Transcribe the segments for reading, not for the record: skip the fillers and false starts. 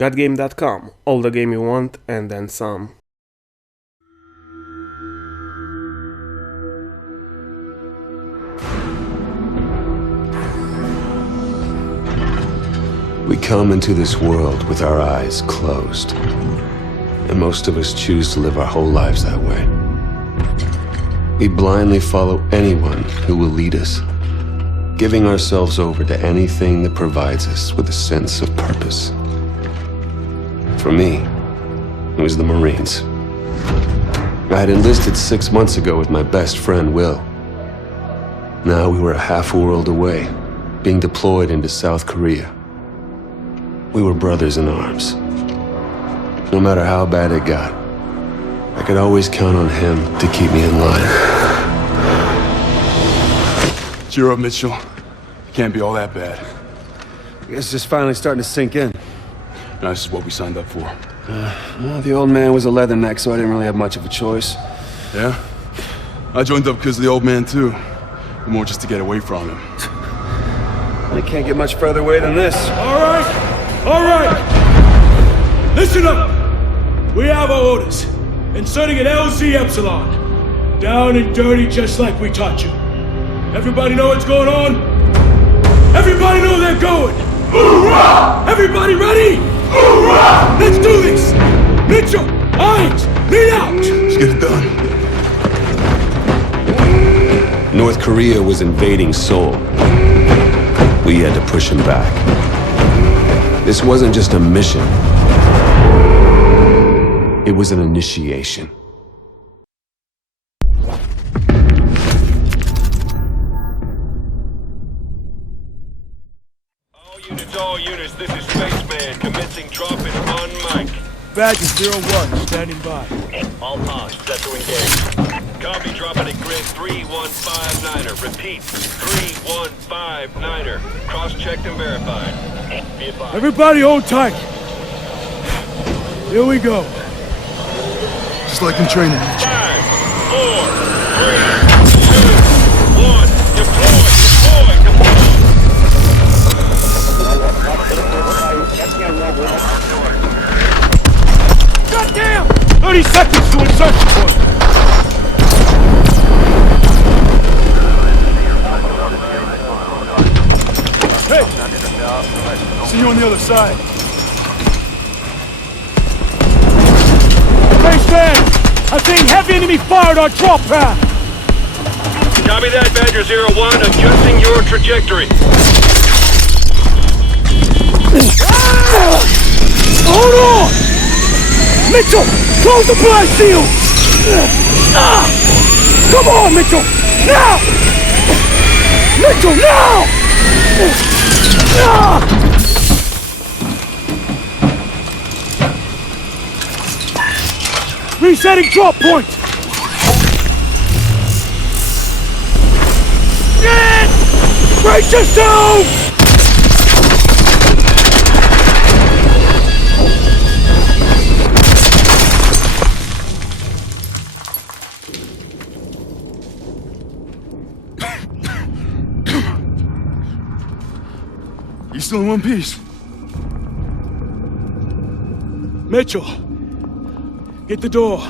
Gotgame.com. All the game you want and then some. We come into this world with our eyes closed. And most of us choose to live our whole lives that way. We blindly follow anyone who will lead us, giving ourselves over to anything that provides us with a sense of purpose. For me, it was the Marines. I had enlisted 6 months ago with my best friend, Will. Now we were a half world away, being deployed into South Korea. We were brothers in arms. No matter how bad it got, I could always count on him to keep me in line. Cheer up, Mitchell. Can't be all that bad. I guess it's just finally starting to sink in. Now, this is what we signed up for. Well, the old man was a leatherneck, so I didn't really have much of a choice. Yeah? I joined up because of the old man, too. But more just to get away from him. I can't get much further away than this. All right! Listen up! We have our orders. Inserting an LZ Epsilon. Down and dirty just like we taught you. Everybody know what's going on? Everybody know they're going! Hoorah! Everybody ready? Hoorah! Let's do this! Mitchell! Hines! Lead out! Let's get it done. North Korea was invading Seoul. We had to push him back. This wasn't just a mission. It was an initiation. All units, this is Spaceman, commencing dropping on mic. Badger 01, standing by. All pods, set to engage. Copy, dropping at grid 3159er. Repeat, 3159er. Cross-checked and verified. Be advised. Everybody hold tight. Here we go. Just like in training. 5, 4, 3, 2, 1. Deploy! Goddamn! 30 seconds to insertion point. Hey! See you on the other side. Spaceman! I'm seeing heavy enemy fire at our drop path! Copy that, Badger 01. Adjusting your trajectory. Hold on! Mitchell! Close the blast shield! Come on, Mitchell! Now! Mitchell, now! Resetting drop point! Brace yourself! You still in one piece? Mitchell, get the door.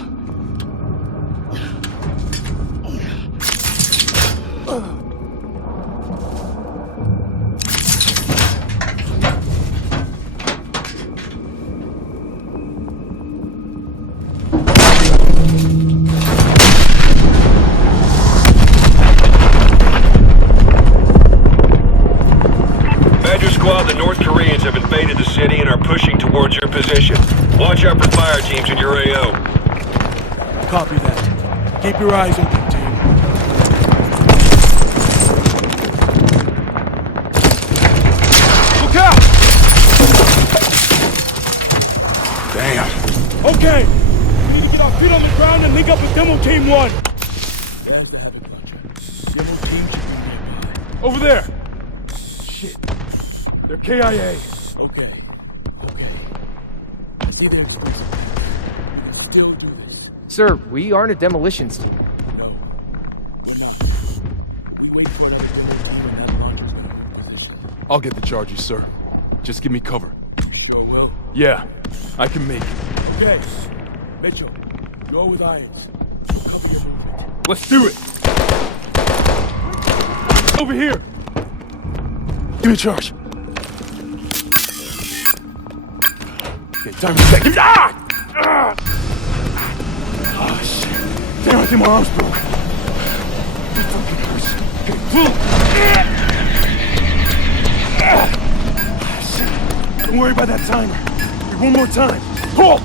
Squad, the North Koreans have invaded the city and are pushing towards your position. Watch out for fire teams in your AO. Copy that. Keep your eyes open, team. Look out! Damn. Okay, we need to get our feet on the ground and link up with Demo Team 1. Demo Team should be nearby. Over there! Shit. They're KIA. Okay. See their explosive. Still do this. Sir, we aren't a demolitions team. No, we're not. We wait for another building to have launchers in position. I'll get the charges, sir. Just give me cover. Sure will. Yeah, I can make it. Okay. Mitchell, you're with Irons. You cover your movement. Let's do it! Over here! Give me a charge. Okay, time to second. Ah! Oh, shit. Damn, I think my arm's broke. It fucking hurts. Okay, pull. Shit. Don't worry about that timer. One more time. Pull!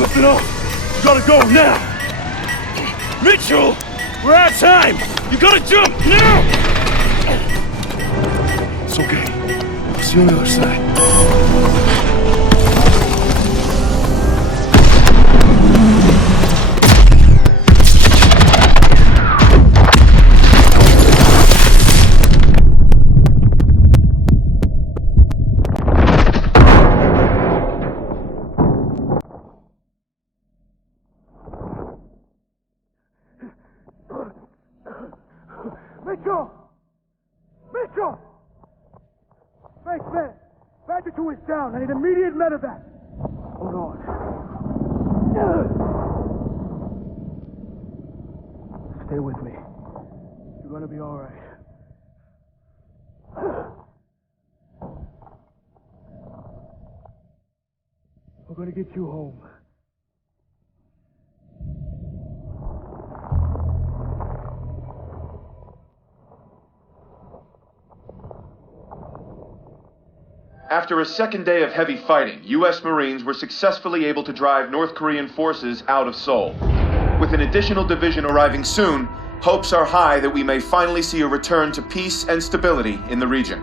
Lift it up. You gotta go now. Mitchell! We're out of time! You gotta jump now! It's okay. I'll see you on the other side. Mitchell! Mitchell! Thanks, man. Badger 2 is down. I need immediate medevac. Hold on. Stay with me. You're gonna be all right. We're gonna get you home. After a second day of heavy fighting, U.S. Marines were successfully able to drive North Korean forces out of Seoul. With an additional division arriving soon, hopes are high that we may finally see a return to peace and stability in the region.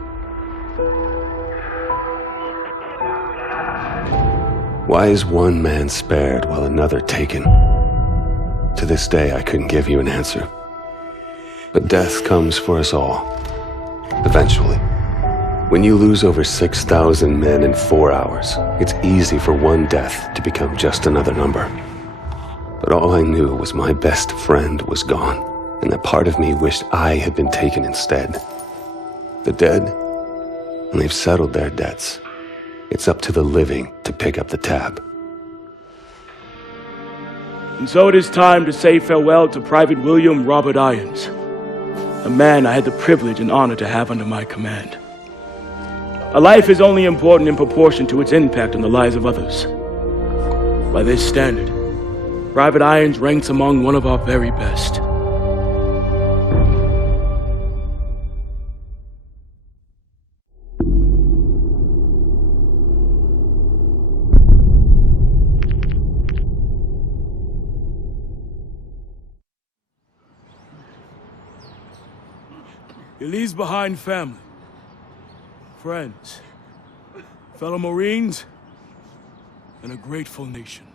Why is one man spared while another taken? To this day, I couldn't give you an answer. But death comes for us all. Eventually. When you lose over 6,000 men in 4 hours, it's easy for one death to become just another number. But all I knew was my best friend was gone, and that part of me wished I had been taken instead. The dead, and they've settled their debts. It's up to the living to pick up the tab. And so it is time to say farewell to Private William Robert Irons, a man I had the privilege and honor to have under my command. A life is only important in proportion to its impact on the lives of others. By this standard, Private Irons ranks among one of our very best. He leaves behind family, friends, fellow Marines, and a grateful nation.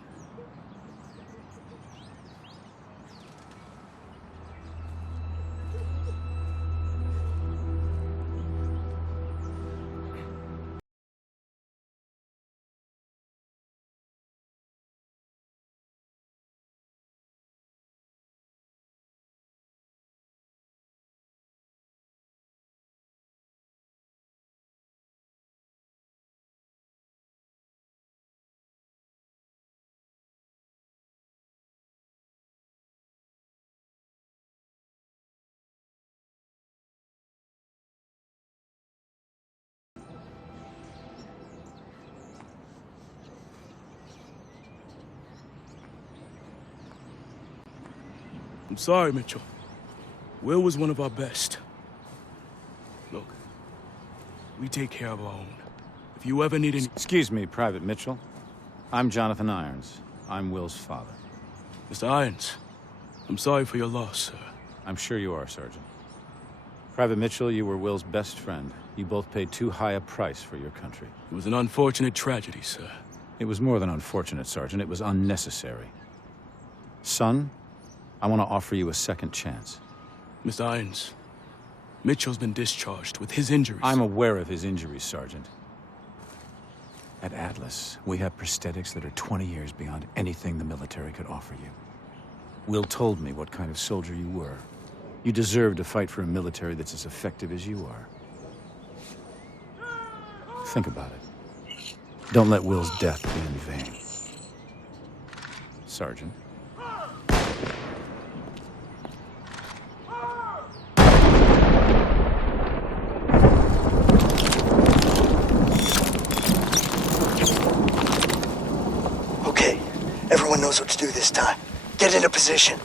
I'm sorry, Mitchell. Will was one of our best. Look, we take care of our own. If you ever need any... Excuse me, Private Mitchell. I'm Jonathan Irons. I'm Will's father. Mr. Irons, I'm sorry for your loss, sir. I'm sure you are, Sergeant. Private Mitchell, you were Will's best friend. You both paid too high a price for your country. It was an unfortunate tragedy, sir. It was more than unfortunate, Sergeant. It was unnecessary. Son, I want to offer you a second chance. Mr. Irons, Mitchell's been discharged with his injuries. I'm aware of his injuries, Sergeant. At Atlas, we have prosthetics that are 20 years beyond anything the military could offer you. Will told me what kind of soldier you were. You deserve to fight for a military that's as effective as you are. Think about it. Don't let Will's death be in vain. Sergeant. Okay, everyone knows what to do this time. Get into position.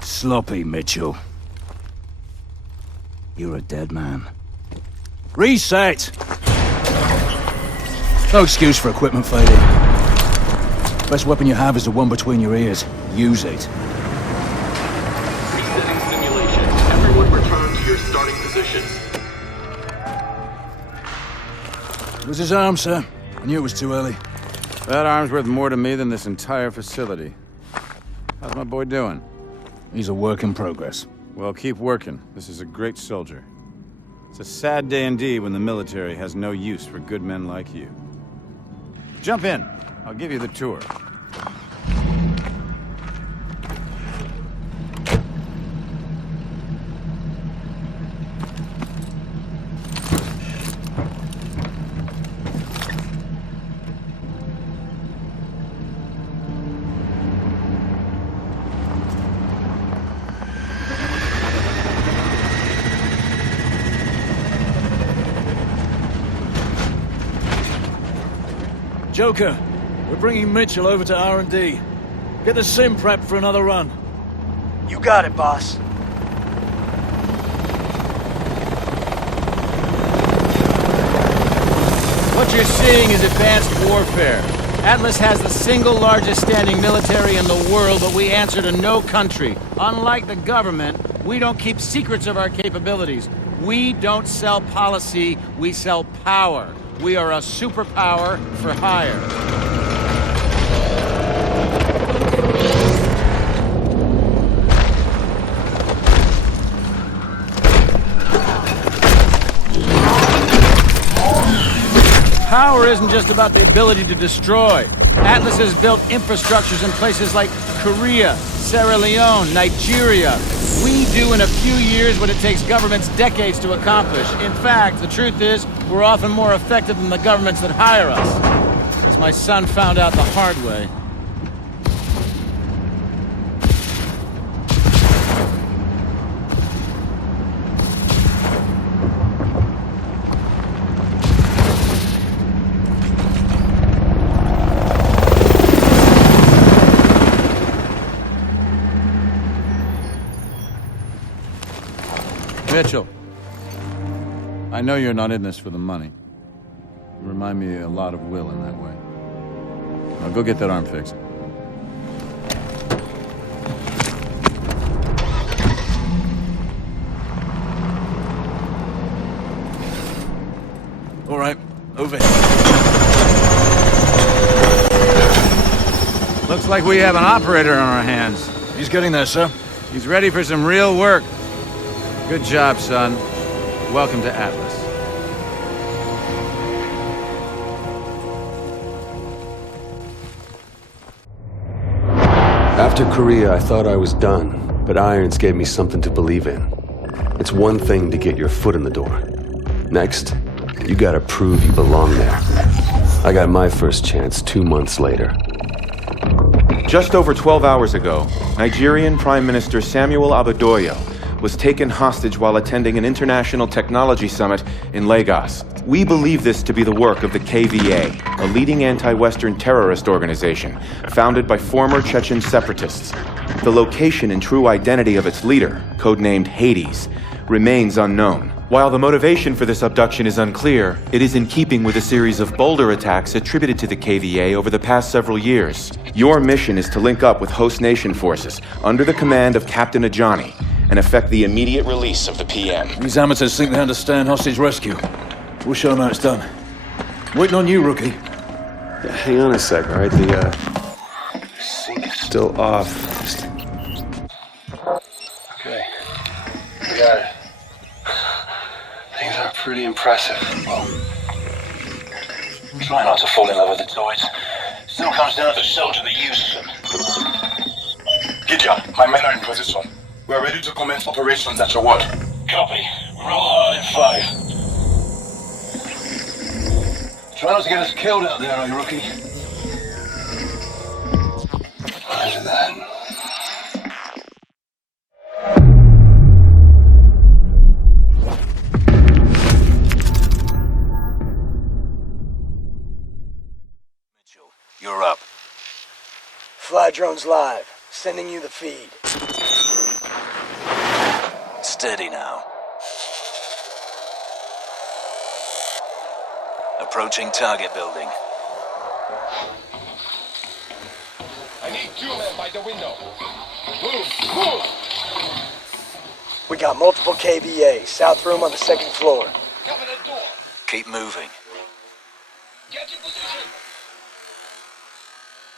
Sloppy, Mitchell. You're a dead man. Reset! No excuse for equipment failure. Best weapon you have is the one between your ears. Use it. Resetting simulation. Everyone return to your starting positions. It was his arm, sir. I knew it was too early. That arm's worth more to me than this entire facility. How's my boy doing? He's a work in progress. Well, keep working. This is a great soldier. It's a sad day indeed when the military has no use for good men like you. Jump in. I'll give you the tour. Joker, we're bringing Mitchell over to R&D. Get the sim prepped for another run. You got it, boss. What you're seeing is advanced warfare. Atlas has the single largest standing military in the world, but we answer to no country. Unlike the government, we don't keep secrets of our capabilities. We don't sell policy, we sell power. We are a superpower for hire. Power isn't just about the ability to destroy. Atlas has built infrastructures in places like Korea, Sierra Leone, Nigeria. We do in a few years what it takes governments decades to accomplish. In fact, the truth is, we're often more effective than the governments that hire us. As my son found out the hard way. Mitchell, I know you're not in this for the money. You remind me a lot of Will in that way. Now go get that arm fixed. All right, over here. Looks like we have an operator on our hands. He's getting there, sir. He's ready for some real work. Good job, son. Welcome to Atlas. After Korea, I thought I was done, but Irons gave me something to believe in. It's one thing to get your foot in the door. Next, you gotta prove you belong there. I got my first chance 2 months later. Just over 12 hours ago, Nigerian Prime Minister Samuel Abadoyo was taken hostage while attending an international technology summit in Lagos. We believe this to be the work of the KVA, a leading anti-Western terrorist organization founded by former Chechen separatists. The location and true identity of its leader, codenamed Hades, remains unknown. While the motivation for this abduction is unclear, it is in keeping with a series of bolder attacks attributed to the KVA over the past several years. Your mission is to link up with host nation forces under the command of Captain Ajani and effect the immediate release of the PM. These amateurs think they understand hostage rescue. We'll show them how it's done. Waiting on you, rookie. Yeah, hang on a sec, all right? The sync is still off. Okay, we got it. Things are pretty impressive. Well, Try not to fall in love with the toys. Still comes down to the soldier that uses them. Gideon, my men are in position. We are ready to commence operations at your word. Copy. Roll hard and fire. Try not to get us killed out there, eh, rookie? Roger that. Mitchell, you're up. Fly drones live. Sending you the feed. Steady now. Approaching target building. I need 2 men by the window. Move! Move! We got multiple KVA. South room on the 2nd floor. Cover the door. Keep moving. Get in position.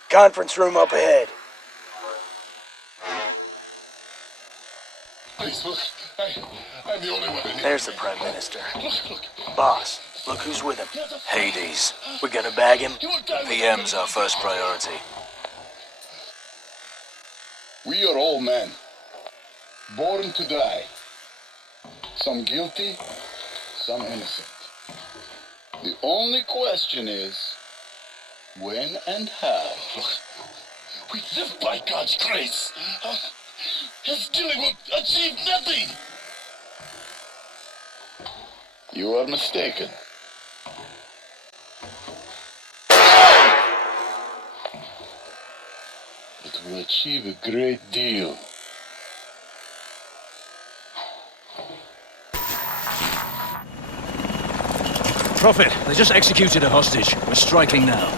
Conference room up ahead. Please, look. I'm the only one in here. There's the Prime Minister. Look. Boss, look who's with him. Hades. We gotta bag him. PM's our first priority. We are all men. Born to die. Some guilty, some innocent. The only question is, when and how? We live by God's grace. His killing will achieve nothing. You are mistaken. It will achieve a great deal. Prophet, they just executed a hostage. We're striking now.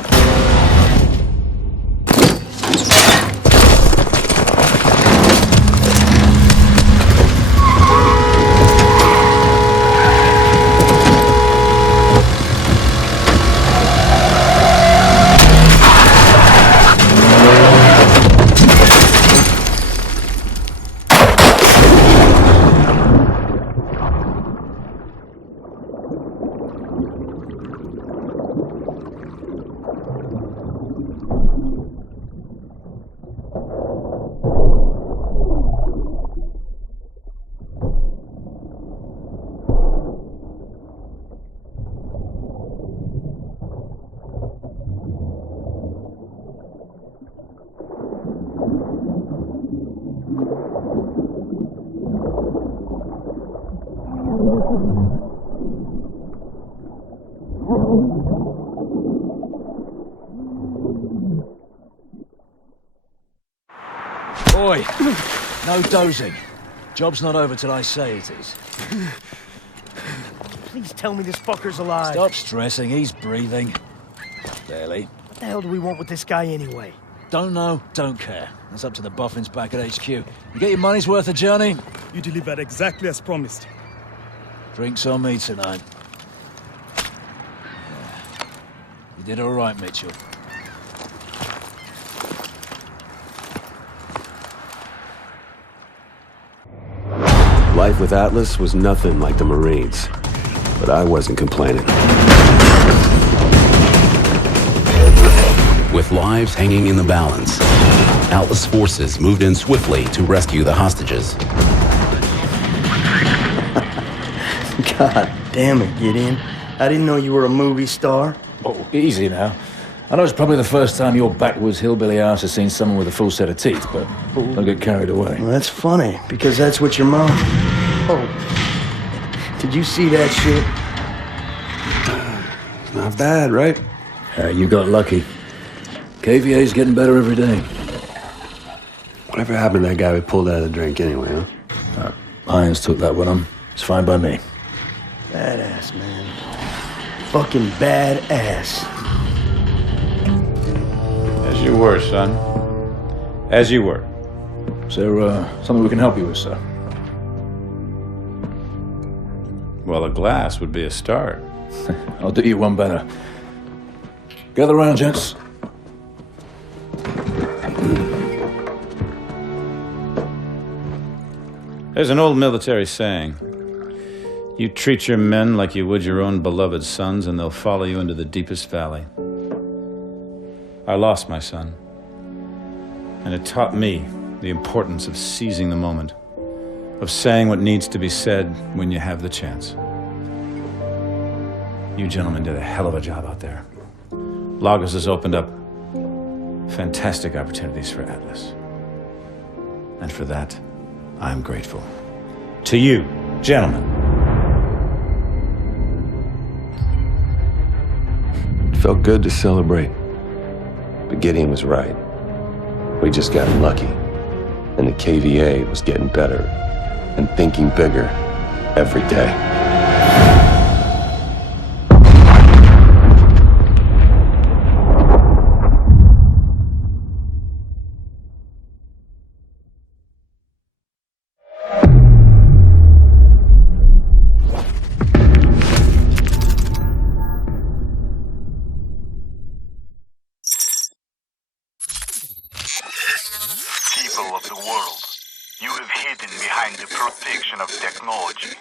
Boy, no dozing. Job's not over till I say it is. Please tell me this fucker's alive. Stop stressing, he's breathing. Barely. What the hell do we want with this guy anyway? Don't know, don't care. That's up to the boffins back at HQ. You get your money's worth of journey? You delivered exactly as promised. Drinks on me tonight. Yeah. You did all right, Mitchell. Life with Atlas was nothing like the Marines, but I wasn't complaining. With lives hanging in the balance, Atlas forces moved in swiftly to rescue the hostages. God damn it, Gideon. I didn't know you were a movie star. Oh, easy now. I know it's probably the first time your backwoods hillbilly ass has seen someone with a full set of teeth, but don't get carried away. Well, that's funny, because that's what your mom... Oh. Did you see that shit? Not bad, right? You got lucky. KVA's getting better every day. Whatever happened to that guy we pulled out of the drink anyway, huh? Irons took that one on. It's fine by me. Badass, man. Fucking badass. As you were, son. As you were. Is there something we can help you with, sir? Well, a glass would be a start. I'll do you one better. Gather round, gents. There's an old military saying, You treat your men like you would your own beloved sons, and they'll follow you into the deepest valley. I lost my son, and it taught me the importance of seizing the moment, of saying what needs to be said when you have the chance. You gentlemen did a hell of a job out there. Lagos has opened up fantastic opportunities for Atlas. And for that, I'm grateful. To you, gentlemen. It felt good to celebrate. But Gideon was right. We just got lucky. And the KVA was getting better and thinking bigger every day. People of the world, you have hidden behind the protection of technology.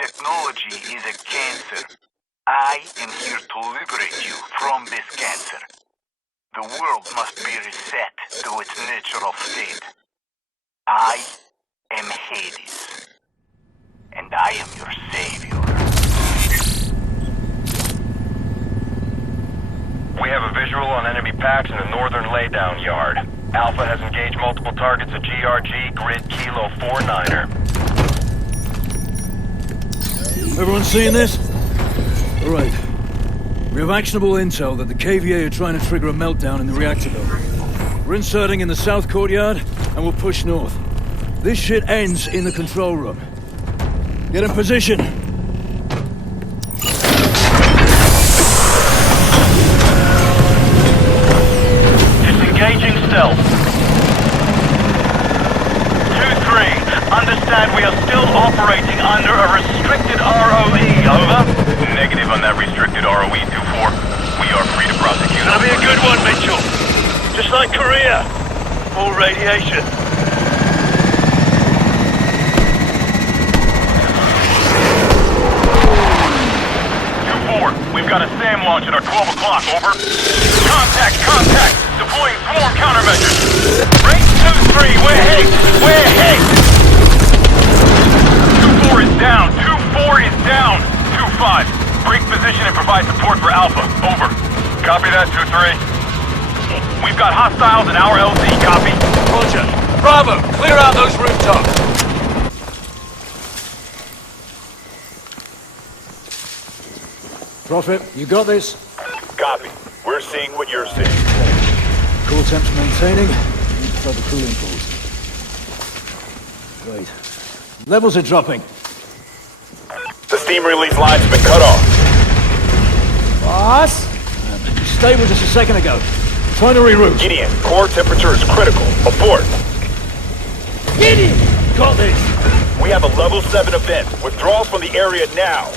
Technology is a cancer. I am here to liberate you from this cancer. The world must be reset to its natural state. I am Hades, and I am your savior. We have a visual on enemy packs in the northern laydown yard. Alpha has engaged multiple targets at GRG Grid Kilo 49er. Everyone seeing this? All right. We have actionable intel that the KVA are trying to trigger a meltdown in the reactor building. We're inserting in the south courtyard, and we'll push north. This shit ends in the control room. Get in position. Disengaging stealth. 2-3, understand we are still operating under a restricted ROE, over? Negative on that restricted ROE, 2-4. We are free to prosecute. That'll be a good one, Mitchell. Just like Korea. Full radiation. 2-4, we've got a SAM launch at our 12 o'clock, over. Contact! Deploying swarm countermeasures. Range 2-3, we're hit! 2-4 is down! 2-4 is down! 2-5, break position and provide support for Alpha, over. Copy that, 2-3. We've got hostiles in our LZ, copy. Roger. Bravo, clear out those rooftops. Prophet, you got this? Copy. We're seeing what you're seeing. Cool temps maintaining. Try the cooling pools. Great. Levels are dropping. The steam release line's been cut off. Boss? Stable just a second ago. Trying to reroute. Gideon, core temperature is critical. Abort. Gideon! Got this! We have a level 7 event. Withdraw from the area now.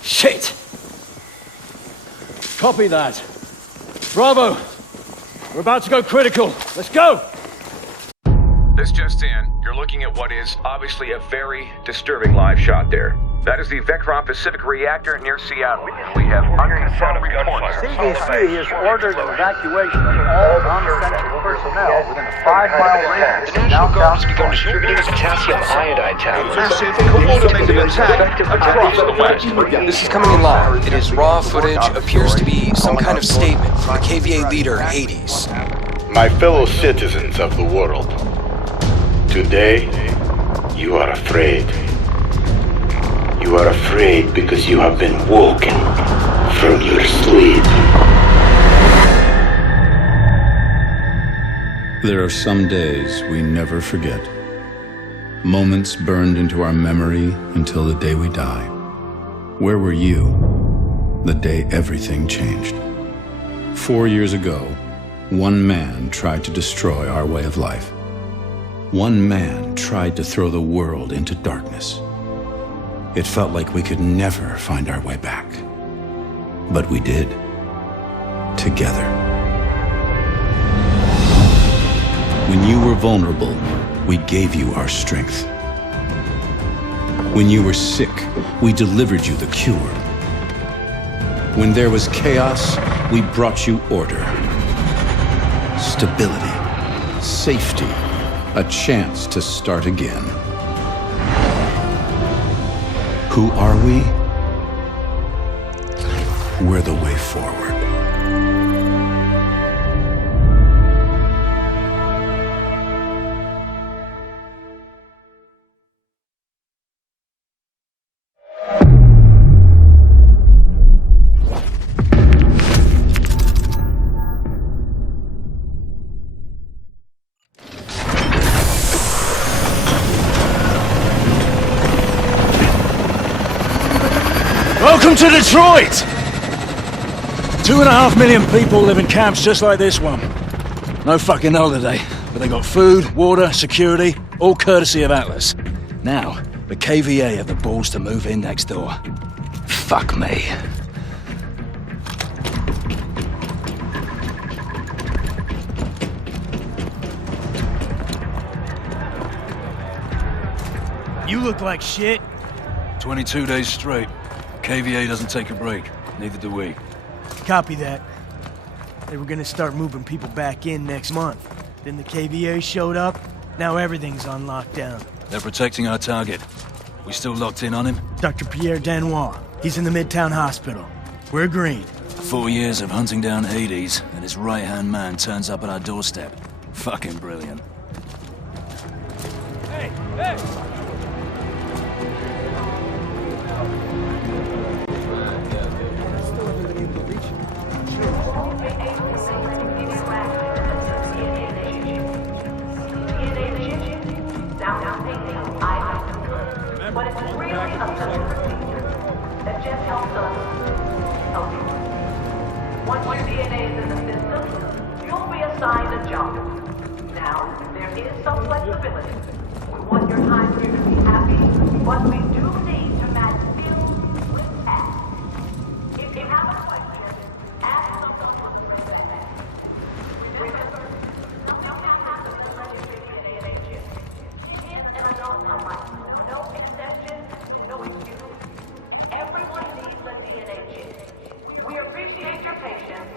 Shit! Copy that. Bravo! We're about to go critical. Let's go! This just in. You're looking at what is obviously a very disturbing live shot there. That is the Vectron Pacific reactor near Seattle. We have unconfirmed reports. CDC has ordered an evacuation of all non-essential personnel within a 5-mile radius of downtown. The National Guard's begun distributing potassium iodide tablets. Massive coordinated attack across the West. This is coming in live. It is raw footage, appears to be some kind of statement from the KVA leader, Hades. My fellow citizens of the world, today, you are afraid. You are afraid because you have been woken from your sleep. There are some days we never forget. Moments burned into our memory until the day we die. Where were you the day everything changed? 4 years ago, one man tried to destroy our way of life. One man tried to throw the world into darkness. It felt like we could never find our way back. But we did. Together. When you were vulnerable, we gave you our strength. When you were sick, we delivered you the cure. When there was chaos, we brought you order. Stability, safety, a chance to start again. Who are we? We're the way forward. Welcome to Detroit! 2.5 million people live in camps just like this one. No fucking holiday, but they got food, water, security, all courtesy of Atlas. Now, the KVA have the balls to move in next door. Fuck me. You look like shit. 22 days straight. KVA doesn't take a break. Neither do we. Copy that. They were gonna start moving people back in next month. Then the KVA showed up. Now everything's on lockdown. They're protecting our target. We still locked in on him? Dr. Pierre Danois. He's in the Midtown Hospital. We're green. 4 years of hunting down Hades, and his right-hand man turns up at our doorstep. Fucking brilliant. Hey, hey! But it's really a simple procedure that just helps us help you. Once your DNA is in the system, you'll be assigned a job. Now, there is some flexibility. We want your time here to be happy, but we do need to match skills with acts. If you have a question, ask someone from that. Remember, nothing happens unless you take your DNA chip. Kids and adults alike. No exceptions, no excuse. Everyone needs a DNA chip. We appreciate your patience.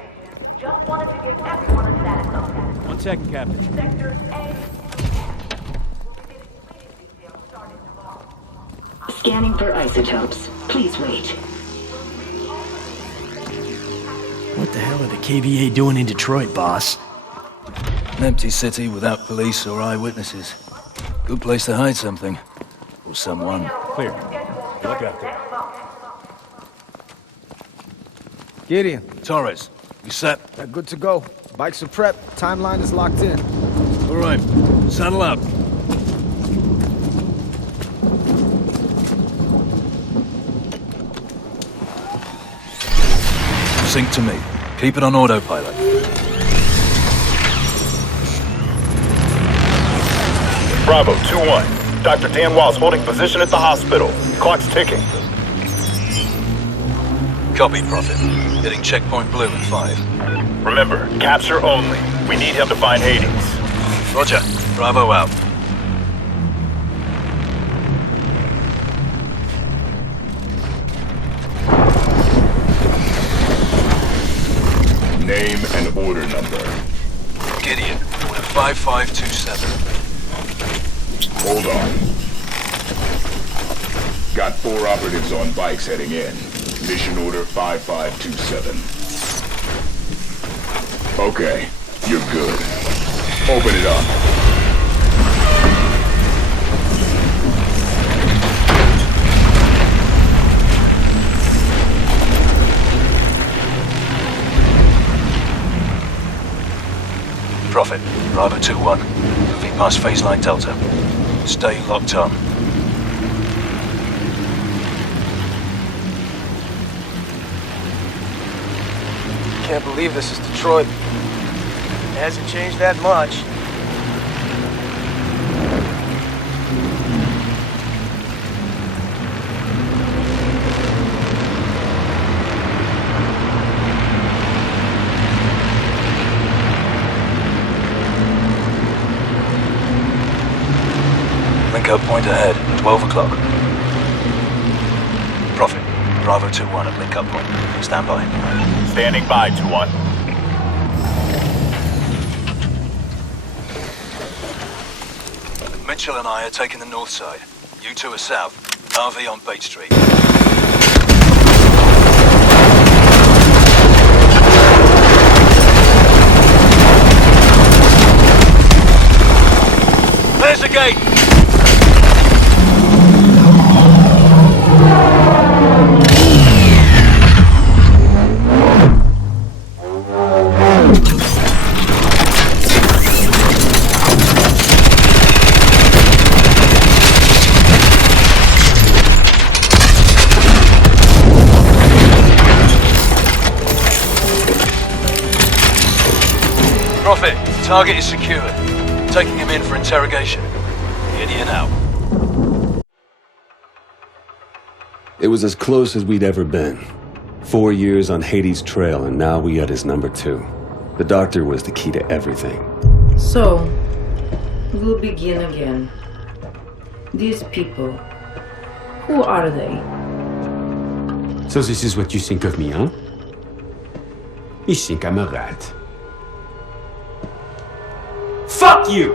Just wanted to give everyone a status update. 1 second, Captain. Sectors A. Scanning for isotopes. Please wait. What the hell are the KVA doing in Detroit, boss? An empty city without police or eyewitnesses. Good place to hide something. Or someone. Clear. Look out there. Gideon. Torres, you set? Good to go. Bikes are prepped. Timeline is locked in. All right. Saddle up. Sync to me. Keep it on autopilot. Bravo, 2-1. Dr. Danois holding position at the hospital. Clock's ticking. Copy, Prophet. Hitting checkpoint blue in 5. Remember, capture only. We need him to find Hades. Roger. Bravo out. Name and order number. Gideon, order 5527. Hold on. Got 4 operatives on bikes heading in. Mission order 5527. Okay, you're good. Open it up. Prophet, Bravo 2-1. Moving past phase line Delta. Stay locked on. Can't believe this is Detroit. It hasn't changed that much. Link up point ahead, 12 o'clock. Bravo 2-1 at link-up point. Stand by. Standing by, 2-1. Mitchell and I are taking the north side. You two are south. RV on Bait Street. There's the gate! Prophet, target is secured. Taking him in for interrogation. Gideon out. It was as close as we'd ever been. 4 years on Hades' trail, and now we had his number 2. The doctor was the key to everything. So, we'll begin again. These people, who are they? So this is what you think of me, huh? You think I'm a rat. Fuck you!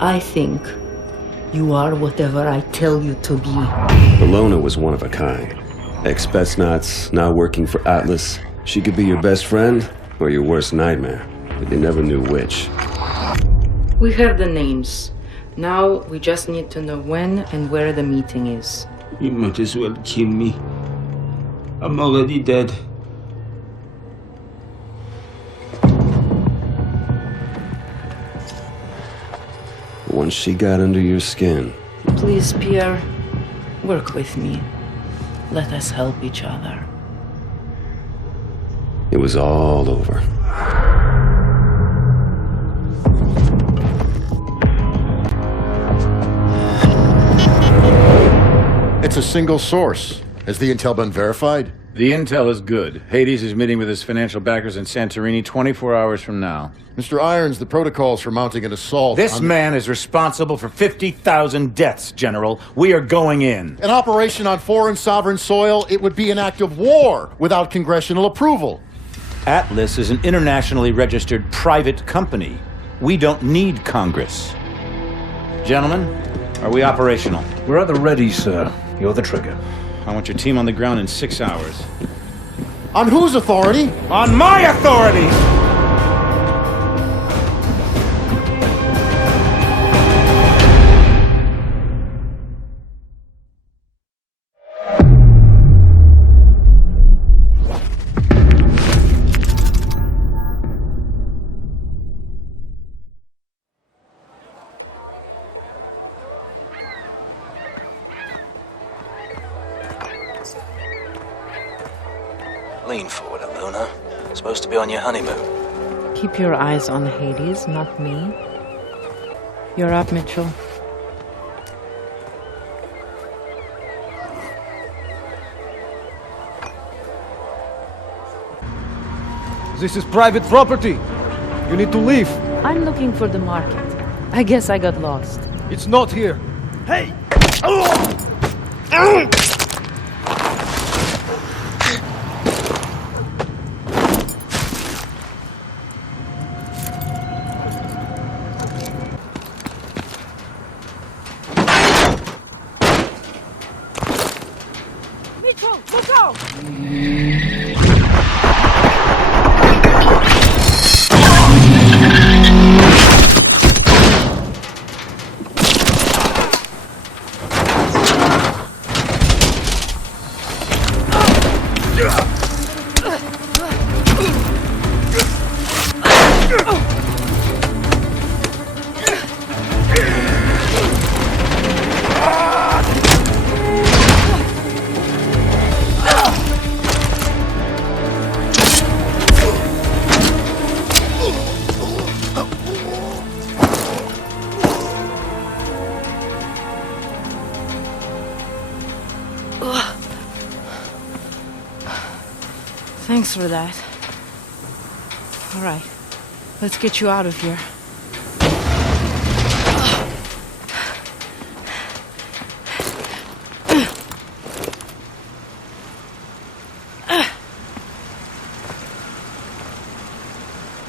I think you are whatever I tell you to be. Ilona was one of a kind. Ex-Spetsnaz, now working for Atlas. She could be your best friend or your worst nightmare, but you never knew which. We have the names. Now we just need to know when and where the meeting is. You might as well kill me. I'm already dead. Once she got under your skin. Please, Pierre, work with me. Let us help each other. It was all over. It's a single source. Has the intel been verified? The intel is good. Hades is meeting with his financial backers in Santorini 24 hours from now. Mr. Irons, the protocols for mounting an assault... This man is responsible for 50,000 deaths, General. We are going in. An operation on foreign sovereign soil, it would be an act of war without congressional approval. Atlas is an internationally registered private company. We don't need Congress. Gentlemen, are we operational? We're at the ready, sir. You're the trigger. I want your team on the ground in 6 hours. On whose authority? On my authority! Lean forward, Ilona. Supposed to be on your honeymoon. Keep your eyes on Hades, not me. You're up, Mitchell. This is private property. You need to leave. I'm looking for the market. I guess I got lost. It's not here. Hey! Mitchell, look out! Thanks for that. All right, let's get you out of here.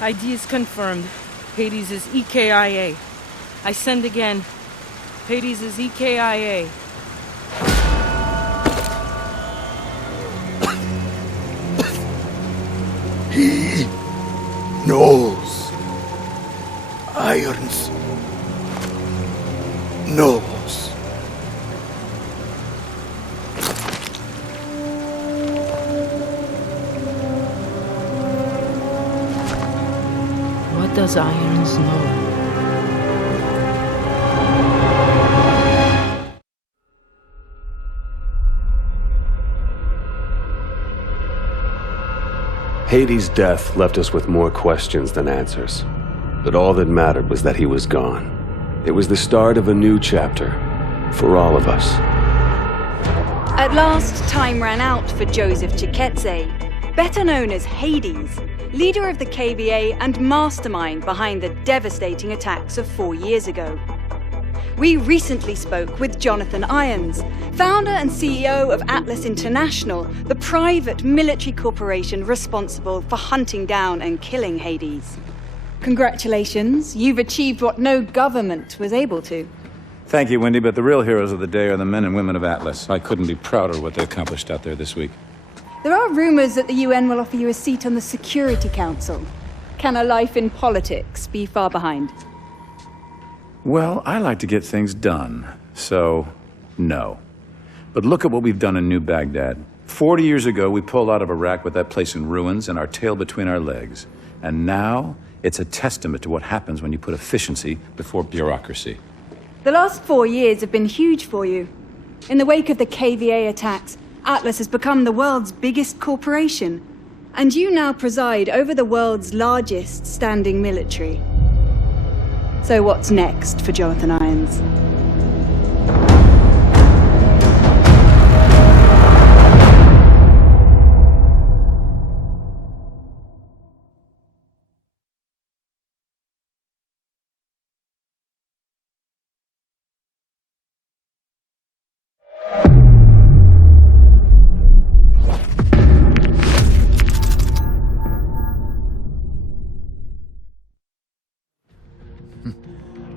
ID is confirmed. Hades is EKIA. I send again. Hades is EKIA. He knows. Irons knows. What does Irons know? Hades' death left us with more questions than answers. But all that mattered was that he was gone. It was the start of a new chapter for all of us. At last, time ran out for Joseph Chiketze, better known as Hades, leader of the KVA and mastermind behind the devastating attacks of 4 years ago. We recently spoke with Jonathan Irons, founder and CEO of Atlas International, the private military corporation responsible for hunting down and killing Hades. Congratulations, you've achieved what no government was able to. Thank you, Wendy, but the real heroes of the day are the men and women of Atlas. I couldn't be prouder of what they accomplished out there this week. There are rumors that the UN will offer you a seat on the Security Council. Can a life in politics be far behind? Well, I like to get things done, so no. But look at what we've done in New Baghdad. 40 years ago, we pulled out of Iraq with that place in ruins and our tail between our legs. And now, it's a testament to what happens when you put efficiency before bureaucracy. The last 4 years have been huge for you. In the wake of the KVA attacks, Atlas has become the world's biggest corporation. And you now preside over the world's largest standing military. So what's next for Jonathan Irons?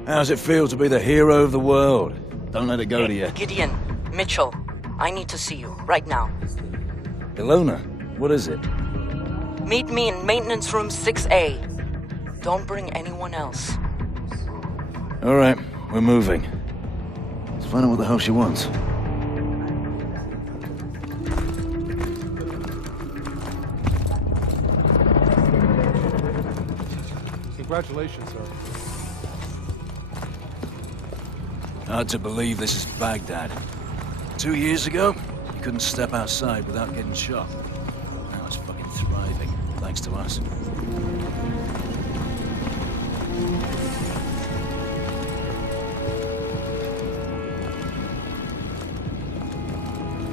How's it feel to be the hero of the world? Don't let it go to you. Gideon, Mitchell, I need to see you, right now. Ilona, what is it? Meet me in maintenance room 6A. Don't bring anyone else. All right, we're moving. Let's find out what the hell she wants. Congratulations, sir. Hard to believe this is Baghdad. 2 years ago, you couldn't step outside without getting shot. Now it's fucking thriving, thanks to us.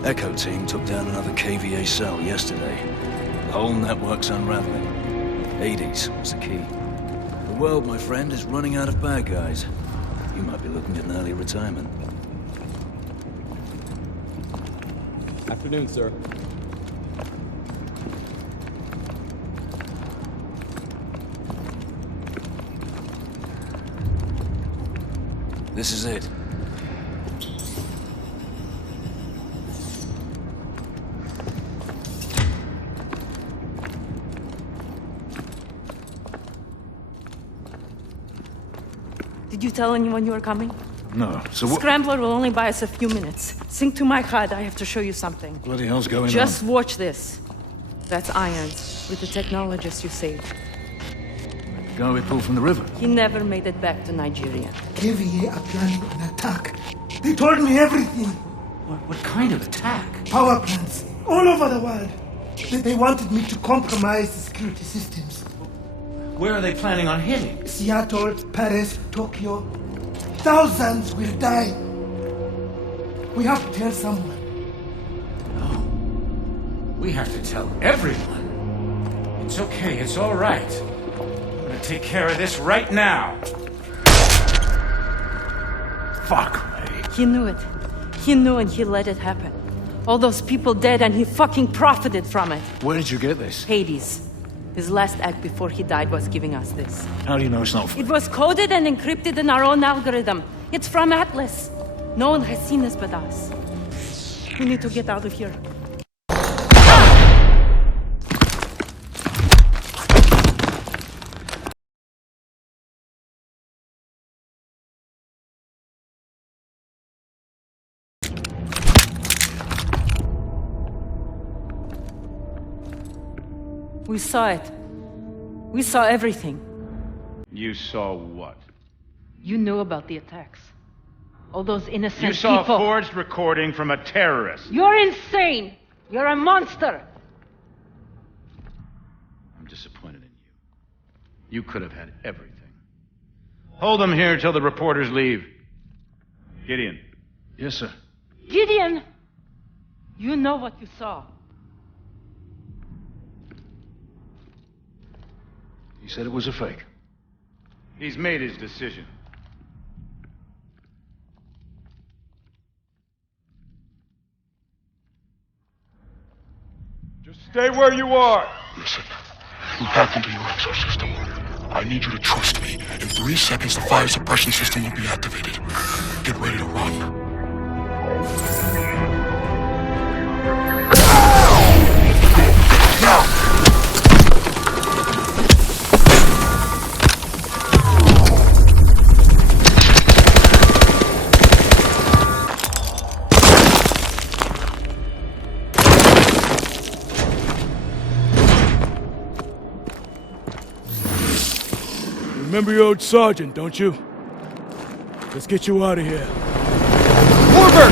Echo team took down another KVA cell yesterday. The whole network's unraveling. Hades was the key. The world, my friend, is running out of bad guys. You might be looking at an early retirement. Afternoon, sir. This is it. Did you tell anyone you were coming? No, so what? Scrambler will only buy us a few minutes. Sync to my HUD, I have to show you something. Bloody hell's going on? Just watch this. That's Irons, with the technologist you saved. The guy we pulled from the river. He never made it back to Nigeria. KVA are planning an attack. They told me everything. What kind of attack? Power plants all over the world. They wanted me to compromise the security systems. Where are they planning on hitting? Seattle, Paris, Tokyo. Thousands will die. We have to tell someone. We have to tell everyone. It's okay, it's all right. I'm gonna take care of this right now. Fuck me. He knew it. He knew and he let it happen. All those people dead and he fucking profited from it. Where did you get this? Hades. His last act before he died was giving us this. How do you know it's not? It was coded and encrypted in our own algorithm. It's from Atlas. No one has seen this but us. We need to get out of here. We saw it. We saw everything. You saw what? You knew about the attacks. All those innocent You saw people. a forged recording from a terrorist. You're insane! You're a monster! I'm disappointed in you. You could have had everything. Hold them here till the reporters leave. Gideon. Yes, sir. Gideon! You know what you saw. He said it was a fake. He's made his decision. Just stay where you are. Listen, you hacked into your exosystem. I need you to trust me. In 3 seconds, the fire suppression system will be activated. Get ready to run. Now! Remember your old sergeant, don't you? Let's get you out of here. Corbett!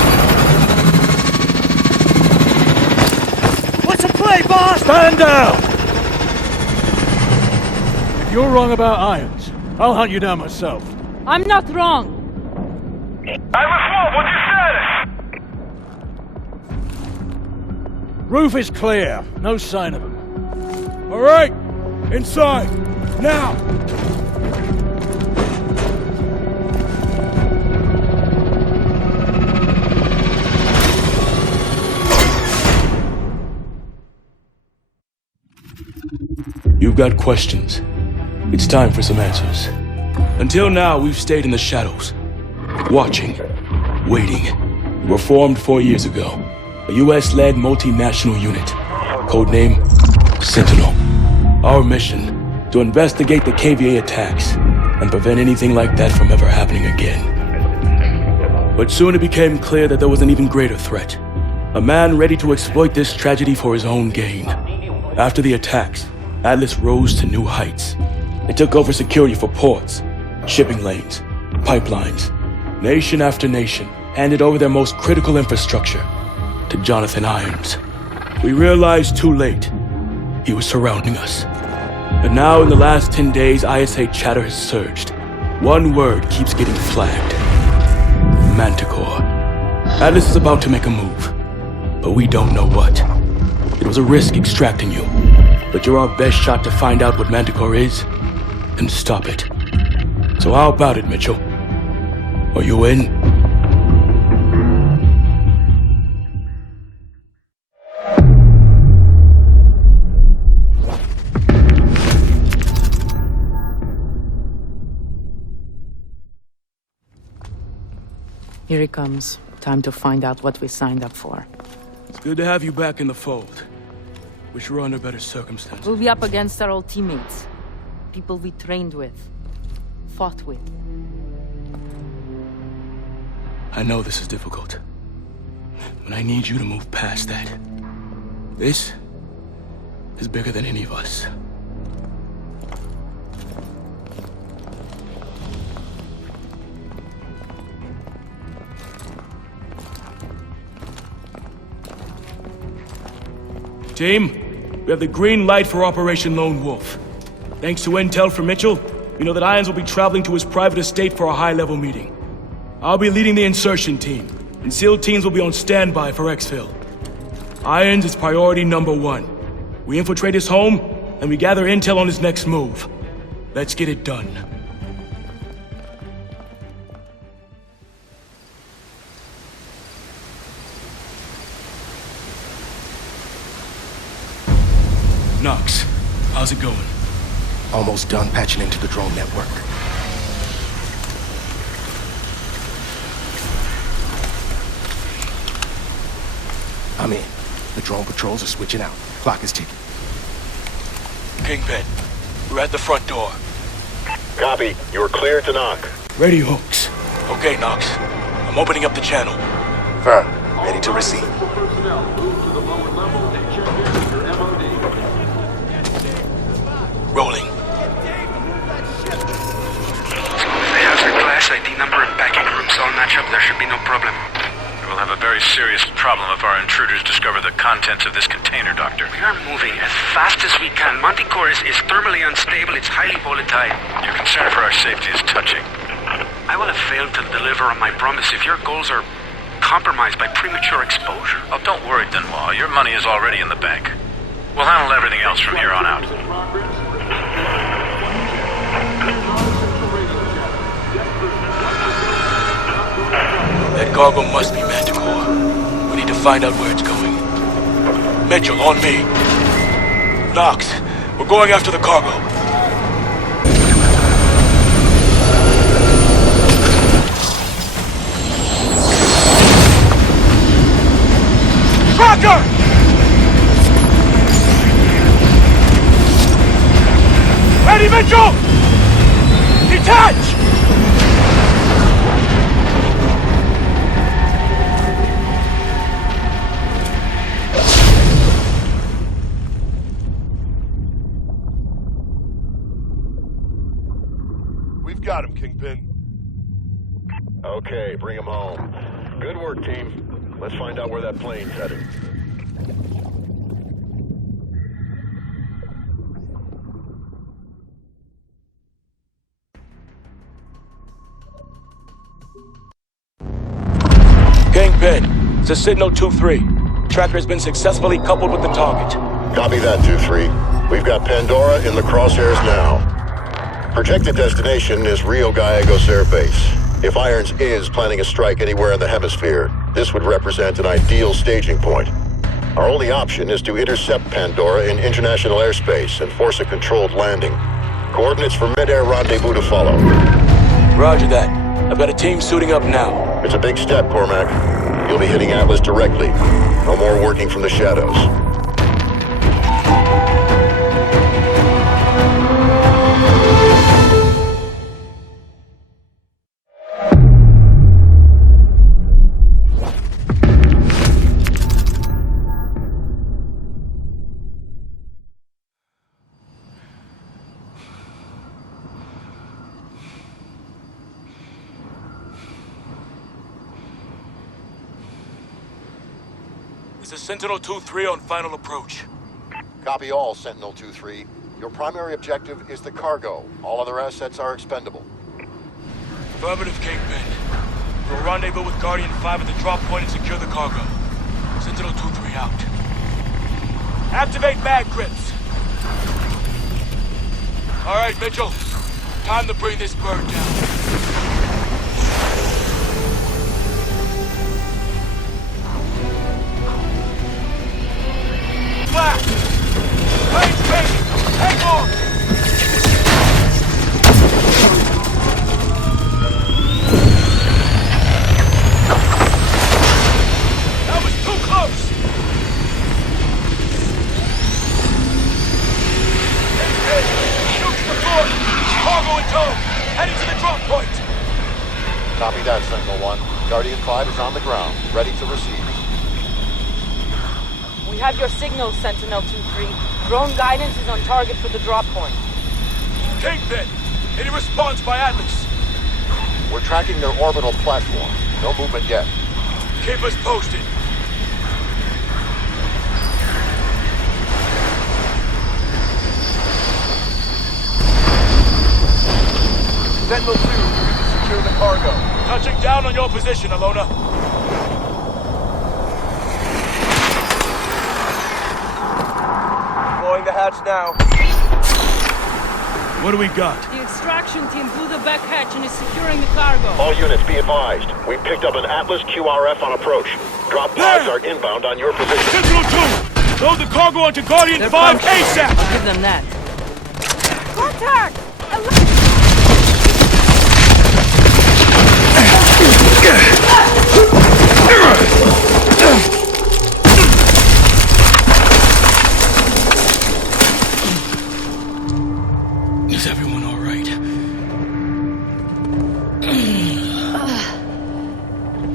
What's the play, boss? Stand down! If you're wrong about Irons, I'll hunt you down myself. I'm not wrong. Ivan 12, what's your status? Roof is clear. No sign of him. All right. Inside. Now. You've got questions. It's time for some answers. Until now, we've stayed in the shadows. Watching. Waiting. We were formed 4 years ago. A US-led multinational unit. Codename Sentinel. Our mission, to investigate the KVA attacks and prevent anything like that from ever happening again. But soon it became clear that there was an even greater threat. A man ready to exploit this tragedy for his own gain. After the attacks, Atlas rose to new heights. They took over security for ports, shipping lanes, pipelines. Nation after nation handed over their most critical infrastructure to Jonathan Irons. We realized too late he was surrounding us. And now in the last 10 days, ISA chatter has surged. One word keeps getting flagged. Manticore. Atlas is about to make a move, but we don't know what. It was a risk extracting you, but you're our best shot to find out what Manticore is and stop it. So how about it, Mitchell? Are you in? Here he comes. Time to find out what we signed up for. It's good to have you back in the fold. Wish we were under better circumstances. We'll be up against our old teammates. People we trained with. Fought with. I know this is difficult, but I need you to move past that. This is bigger than any of us. Team, we have the green light for Operation Lone Wolf. Thanks to intel from Mitchell, we know that Irons will be traveling to his private estate for a high-level meeting. I'll be leading the insertion team, and SEAL teams will be on standby for exfil. Irons is priority #1. We infiltrate his home, and we gather intel on his next move. Let's get it done. Knox, How's it going? Almost done patching into the drone network. I'm in. The drone patrols are switching out. Clock is ticking. Kingpin, we're at the front door. Copy. You're clear to knock. Ready, Hooks. Okay, Knox. I'm opening up the channel. Firm. Ready to receive. Rolling. If the hazard class, ID number, and packing groups all match up, there should be no problem. We'll have a very serious problem if our intruders discover the contents of this container, Doctor. We are moving as fast as we can. Manticore is thermally unstable. It's highly volatile. Your concern for our safety is touching. I will have failed to deliver on my promise if your goals are compromised by premature exposure. Oh, don't worry, Denwa. Your money is already in the bank. We'll handle everything else from here on out. That cargo must be Manticore. We need to find out where it's going. Mitchell, on me. Knox, we're going after the cargo. Tracker! Ready, Mitchell! Detach! Got him, Kingpin. Okay, bring him home. Good work, team. Let's find out where that plane's headed. Kingpin, it's a Signal 2-3. Tracker's been successfully coupled with the target. Copy that, 2-3. We've got Pandora in the crosshairs now. Projected destination is Rio Gallegos Air Base. If Irons is planning a strike anywhere in the hemisphere, this would represent an ideal staging point. Our only option is to intercept Pandora in international airspace and force a controlled landing. Coordinates for mid-air rendezvous to follow. Roger that. I've got a team suiting up now. It's a big step, Cormac. You'll be hitting Atlas directly. No more working from the shadows. This is Sentinel 2-3 on final approach. Copy all, Sentinel 2-3. Your primary objective is the cargo. All other assets are expendable. Affirmative, Kingpin. We'll rendezvous with Guardian 5 at the drop point and secure the cargo. Sentinel 2-3 out. Activate mag grips. All right, Mitchell. Time to bring this bird down. Flash! Range ready! Hang on! That was too close! Shoot the fort! Cargo in tow! Heading to the drop point! Copy that, Sentinel-1. Guardian 5 is on the ground, ready to receive. We have your signal, Sentinel 2-3. Drone guidance is on target for the drop point. Kingpin! Any response by Atlas? We're tracking their orbital platform. No movement yet. Keep us posted. Sentinel 2, we can secure the cargo. Touching down on your position, Alona. Blowing the hatch now. What do we got? The extraction team blew the back hatch and is securing the cargo. All units, be advised. We picked up an Atlas QRF on approach. Drop pods are inbound on your position. Sentinel 2! Load the cargo onto Guardian 5 ASAP! I'll give them that. Contact! Is everyone all right?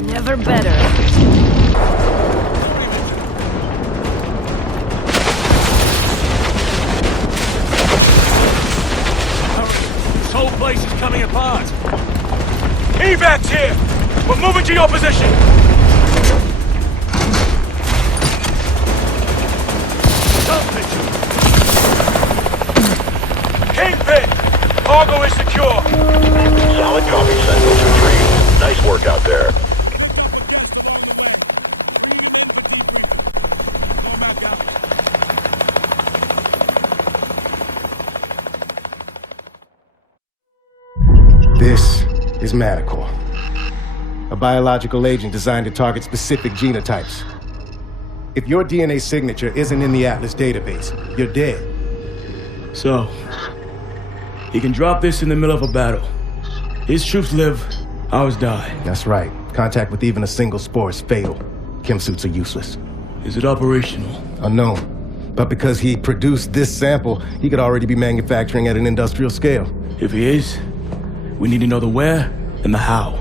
Never better. This whole place is coming apart. Evac's here! We're moving to your position! Kingpin! Cargo is secure! Solid copy, Sentinel 2-3. Nice work out there. This is Manticore, a biological agent designed to target specific genotypes. If your DNA signature isn't in the Atlas database, you're dead. So, he can drop this in the middle of a battle. His troops live, ours die. That's right. Contact with even a single spore is fatal. Chem suits are useless. Is it operational? Unknown. But because he produced this sample, he could already be manufacturing at an industrial scale. If he is, we need to know the where and the how.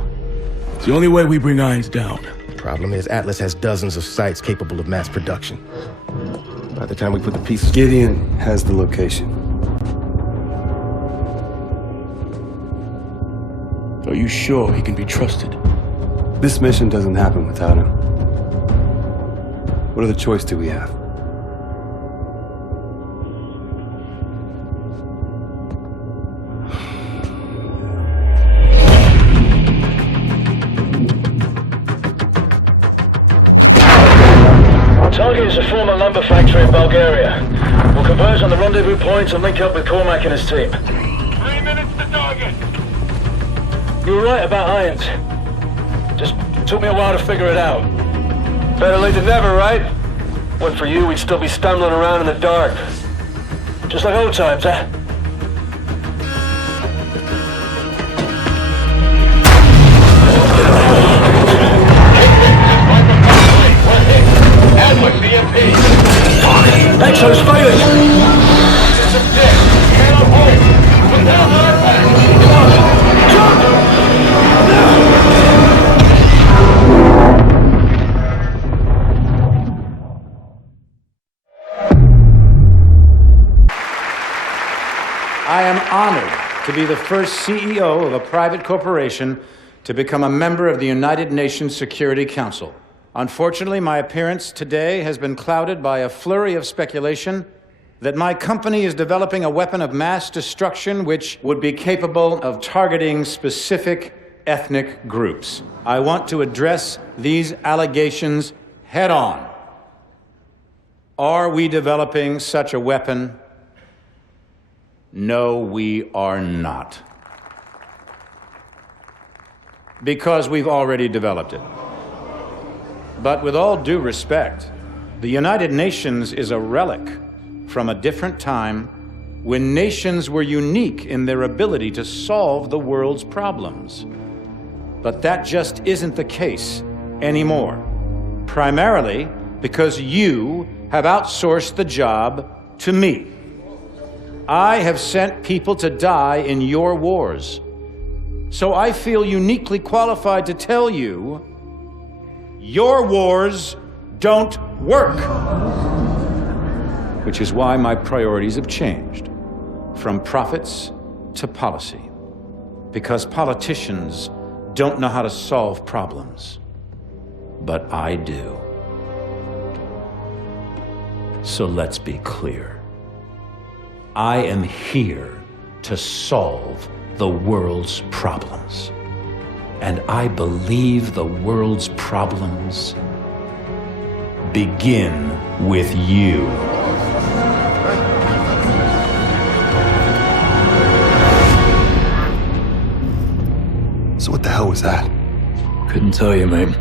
It's the only way we bring Irons down. Problem is, Atlas has dozens of sites capable of mass production. By the time we put the pieces... Gideon has the location. Are you sure he can be trusted? This mission doesn't happen without him. What other choice do we have? Target is a former lumber factory in Bulgaria. We'll converge on the rendezvous points and link up with Cormac and his team. 3 minutes to target. You were right about Irons. Just took me a while to figure it out. Better late than never, right? Went for you, we'd still be stumbling around in the dark. Just like old times, huh? Atlas EMP. Exo's failing! System 6. Cannot hold. Put down the airbags. I am honored to be the first CEO of a private corporation to become a member of the United Nations Security Council. Unfortunately, my appearance today has been clouded by a flurry of speculation that my company is developing a weapon of mass destruction which would be capable of targeting specific ethnic groups. I want to address these allegations head on. Are we developing such a weapon? No, we are not. Because we've already developed it. But with all due respect, the United Nations is a relic from a different time when nations were unique in their ability to solve the world's problems. But that just isn't the case anymore. Primarily because you have outsourced the job to me. I have sent people to die in your wars. So I feel uniquely qualified to tell you, your wars don't work. Which is why my priorities have changed from profits to policy. Because politicians don't know how to solve problems. But I do. So let's be clear. I am here to solve the world's problems. And I believe the world's problems begin with you. So what the hell was that? Couldn't tell you, mate.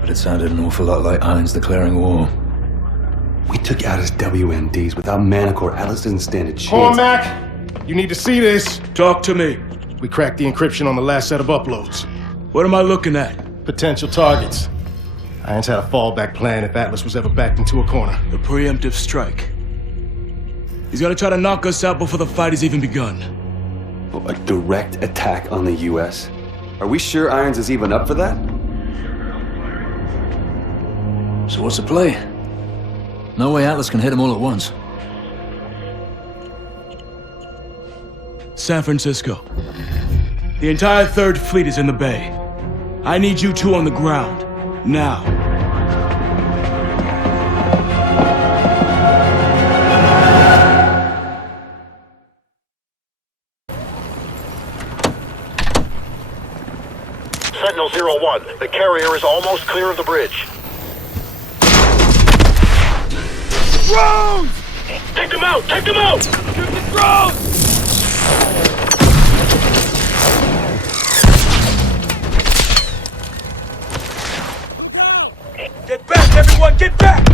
But it sounded an awful lot like Irons declaring war. We took out his WMDs. Without Manticore, Atlas doesn't stand a chance. Cormac, You need to see this. Talk to me. We cracked the encryption on the last set of uploads. What am I looking at? Potential targets. Irons had a fallback plan if Atlas was ever backed into a corner. A preemptive strike. He's gonna try to knock us out before the fight has even begun. A direct attack on the U.S.? Are we sure Irons is even up for that? So what's the play? No way Atlas can hit them all at once. San Francisco. The entire 3rd Fleet is in the bay. I need you two on the ground. Now. Sentinel 01, the carrier is almost clear of the bridge. Drones! Take them out! Take them out! Shoot the drones! Get back, everyone! Get back!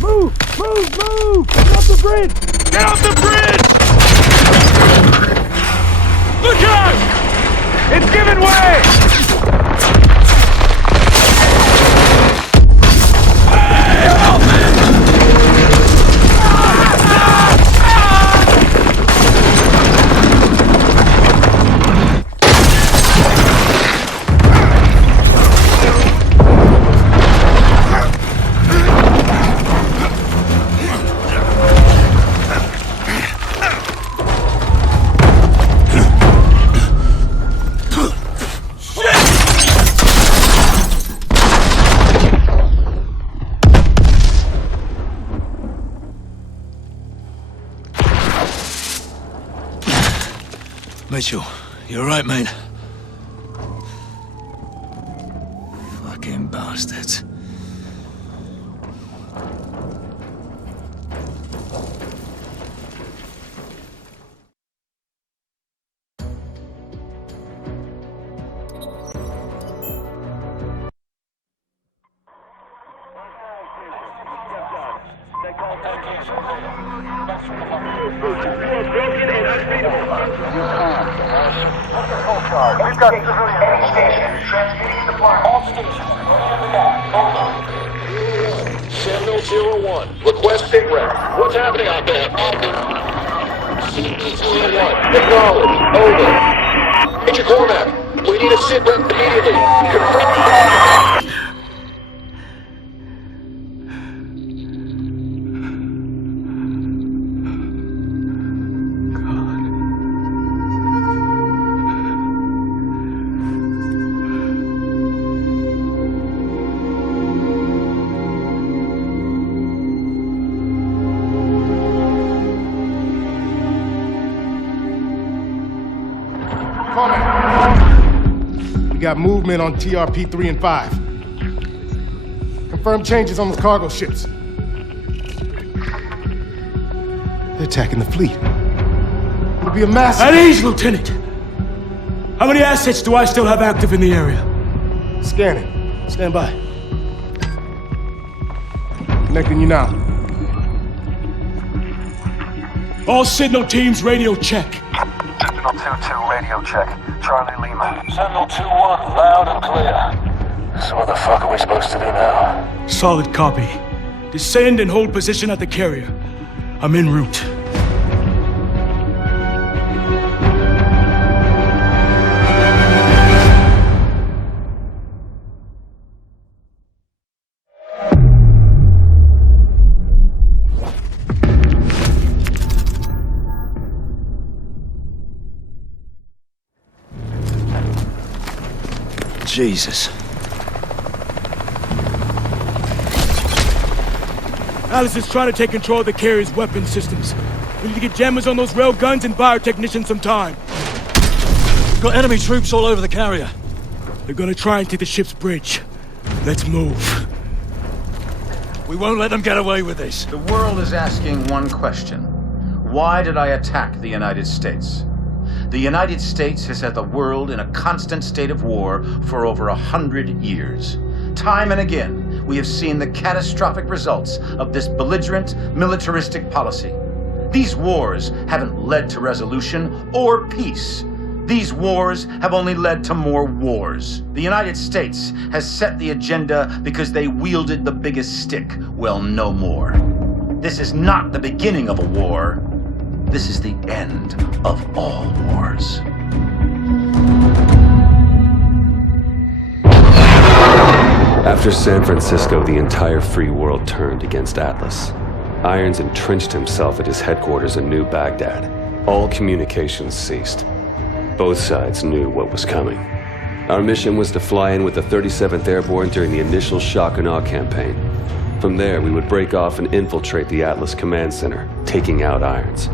Move! Move! Move! Get off the bridge! Get off the bridge! Look out! It's giving way! Mitchell, you alright, mate? Fucking bastards. We've got civilians any station. Transmitting supply. All stations. Sentinel 01. Request sitrep. What's happening out there? Sentinel 01. Acknowledge. Over. Major Cormac. We need a sitrep immediately. Confirm. We got movement on TRP 3 and 5. Confirmed changes on the cargo ships. They're attacking the fleet. It'll be a massive... At ease, Lieutenant! How many assets do I still have active in the area? Scanning. Stand by. Connecting you now. All signal teams, radio check. Sentinel 2-2, radio check. Charlie Lima. Sentinel 2-1, loud and clear. So what the fuck are we supposed to do now? Solid copy. Descend and hold position at the carrier. I'm en route. Jesus. Alice is trying to take control of the carrier's weapon systems. We need to get jammers on those rail guns and buy our technicians some time. Got enemy troops all over the carrier. They're gonna try and take the ship's bridge. Let's move. We won't let them get away with this. The world is asking one question. Why did I attack the United States? The United States has had the world in a constant state of war for over 100 years. Time and again, we have seen the catastrophic results of this belligerent, militaristic policy. These wars haven't led to resolution or peace. These wars have only led to more wars. The United States has set the agenda because they wielded the biggest stick. Well, no more. This is not the beginning of a war. This is the end of all wars. After San Francisco, the entire free world turned against Atlas. Irons entrenched himself at his headquarters in New Baghdad. All communications ceased. Both sides knew what was coming. Our mission was to fly in with the 37th Airborne during the initial shock and awe campaign. From there, we would break off and infiltrate the Atlas Command Center, taking out Irons.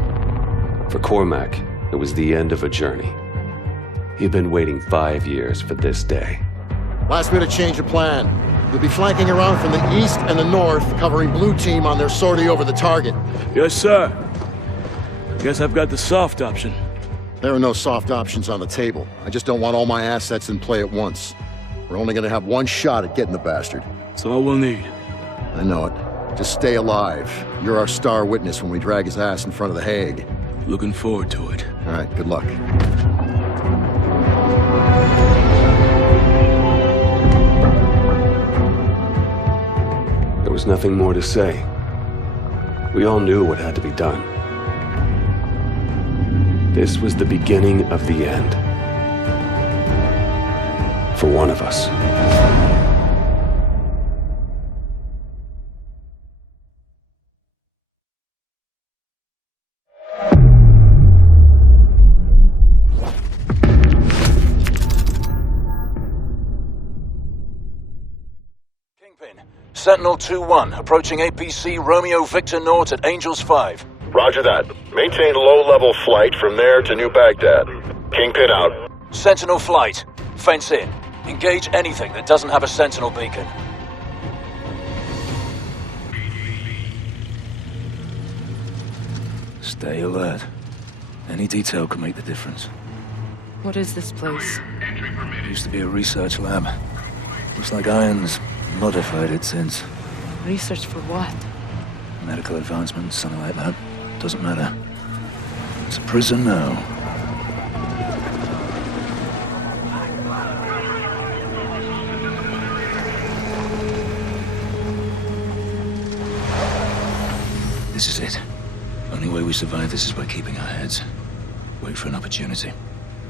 For Cormac, it was the end of a journey. He'd been waiting 5 years for this day. Last minute change of plan. You'll be flanking around from the east and the north, covering blue team on their sortie over the target. Yes, sir. Guess I've got the soft option. There are no soft options on the table. I just don't want all my assets in play at once. We're only gonna have one shot at getting the bastard. That's all we'll need. I know it. Just stay alive. You're our star witness when we drag his ass in front of the Hague. Looking forward to it. All right, good luck. There was nothing more to say. We all knew what had to be done. This was the beginning of the end. For one of us. Sentinel 2-1, approaching APC Romeo Victor North at Angels 5. Roger that. Maintain low-level flight from there to New Baghdad. Kingpin out. Sentinel flight. Fence in. Engage anything that doesn't have a Sentinel beacon. Stay alert. Any detail can make the difference. What is this place? It used to be a research lab. Looks like Irons modified it since. Research for what? Medical advancement, something like that. Doesn't matter. It's a prison now. This is it. Only way we survive this is by keeping our heads. Wait for an opportunity.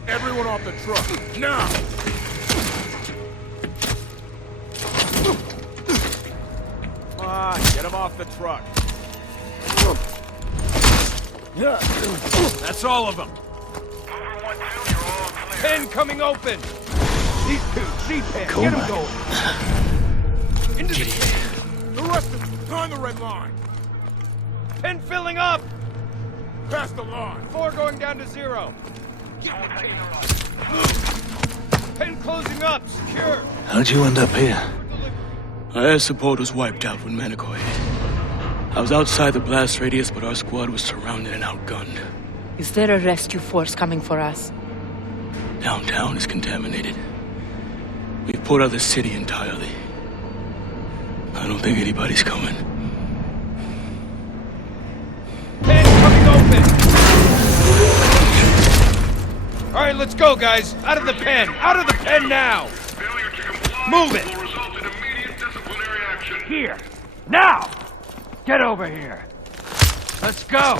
Everyone off the truck, now! Come on, get him off the truck. That's all of them. Pen coming open. These two, G-Pen, get them going. Into the can. The rest of them, on the red line. Pen filling up. Past the line. 4 going down to 0. Pen closing up, secure. How'd you end up here? Our air support was wiped out when Manico hit. I was outside the blast radius, but our squad was surrounded and outgunned. Is there a rescue force coming for us? Downtown is contaminated. We've put out the city entirely. I don't think anybody's coming. Pen coming open! Alright, let's go, guys. Out of the pen! Out of the pen now! Move it! Here! Now! Get over here! Let's go!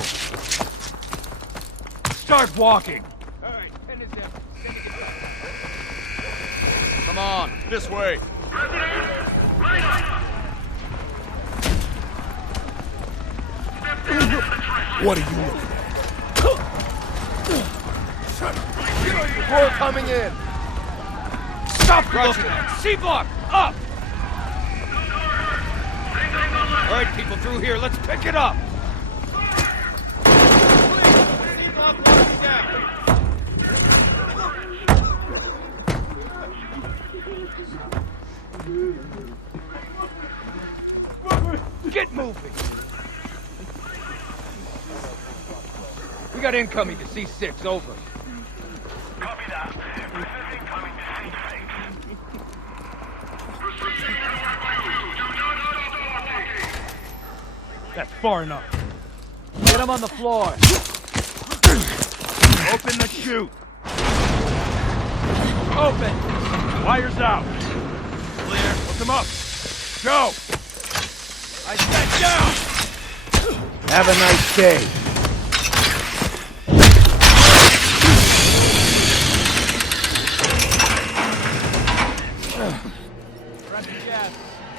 Start walking! Alright, pen is down. Come on, this way! What are you looking at? More coming in! Stop looking! C-block! Up! Alright, people through here, let's pick it up! C-block locking down! Get moving! We got incoming to C6, over. Copy that. Incoming to C6. That's far enough. Get him on the floor. Open the chute. Open. Wires out. Clear. Hook him up. Go. I said down. Have a nice day.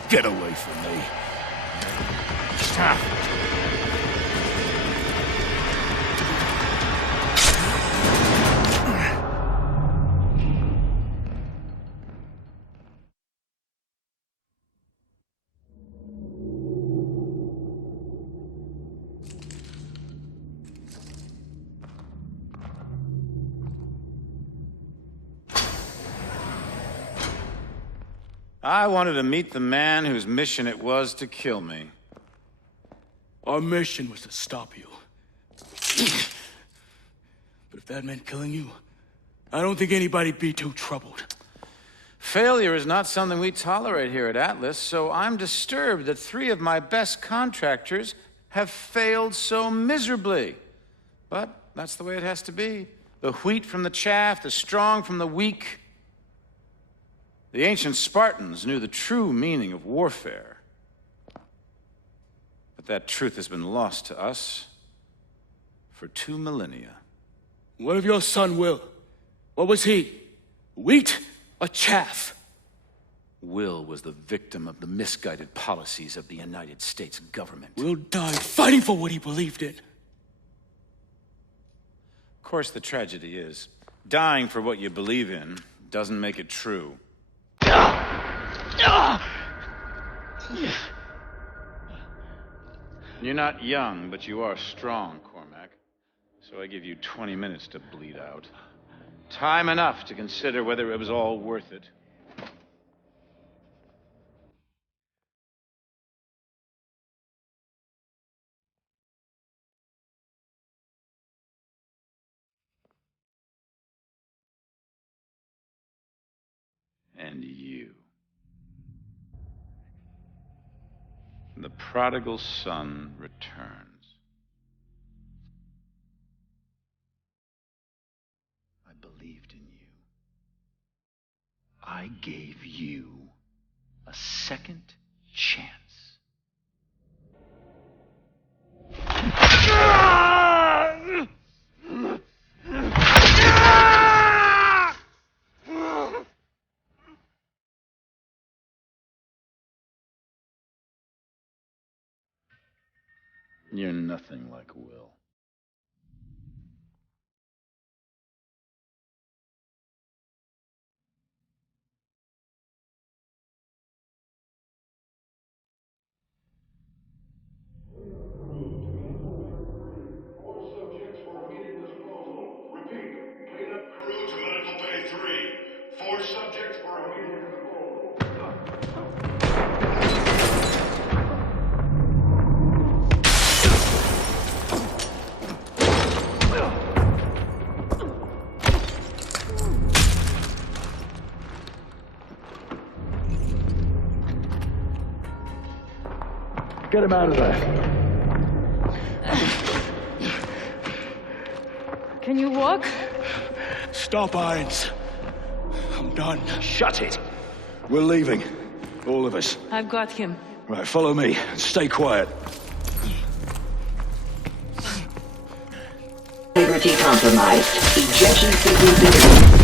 Get away from me. Stop. I wanted to meet the man whose mission it was to kill me. Our mission was to stop you. But if that meant killing you, I don't think anybody'd be too troubled. Failure is not something we tolerate here at Atlas, so I'm disturbed that 3 of my best contractors have failed so miserably. But that's the way it has to be. The wheat from the chaff, the strong from the weak. The ancient Spartans knew the true meaning of warfare. But that truth has been lost to us for 2 millennia. What of your son, Will? What was he? Wheat or chaff? Will was the victim of the misguided policies of the United States government. Will died fighting for what he believed in. Of course, the tragedy is, dying for what you believe in doesn't make it true. You're not young, but you are strong, Cormac. So I give you 20 minutes to bleed out. Time enough to consider whether it was all worth it. And you. The prodigal son returns. I believed in you. I gave you a second chance. You're nothing like Will. Get him out of there. Can you walk? Stop, Irons. I'm done. Shut it. We're leaving. All of us. I've got him. Right, follow me. Stay quiet. Liberty compromised. Ejection sequence initiated.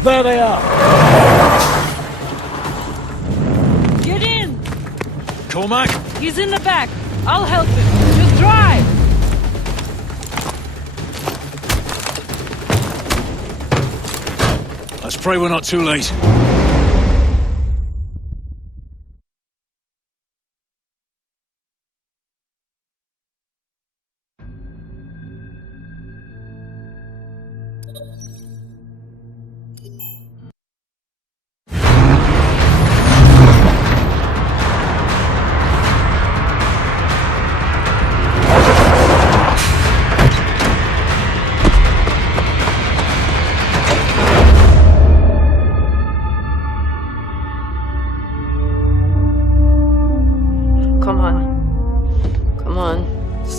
There they are! Get in! Cormac? He's in the back. I'll help him. Just drive! Let's pray we're not too late.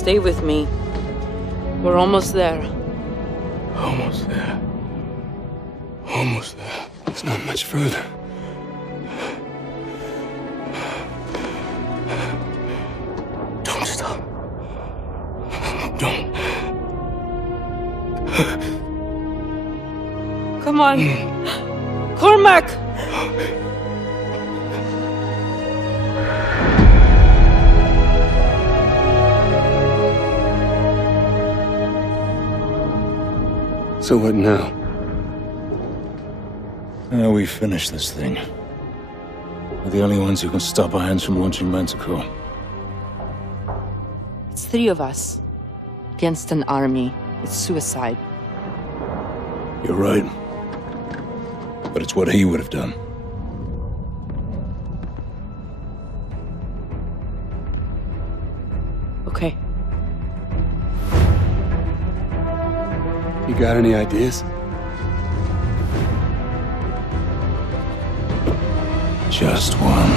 Stay with me. We're almost there. Almost there. Almost there. It's not much further. Don't stop. Don't. Come on. Cormac! So what now? Now we finish this thing. We're the only ones who can stop Irons from launching Manticore. It's 3 of us. Against an army. It's suicide. You're right. But it's what he would have done. Okay. You got any ideas? Just one.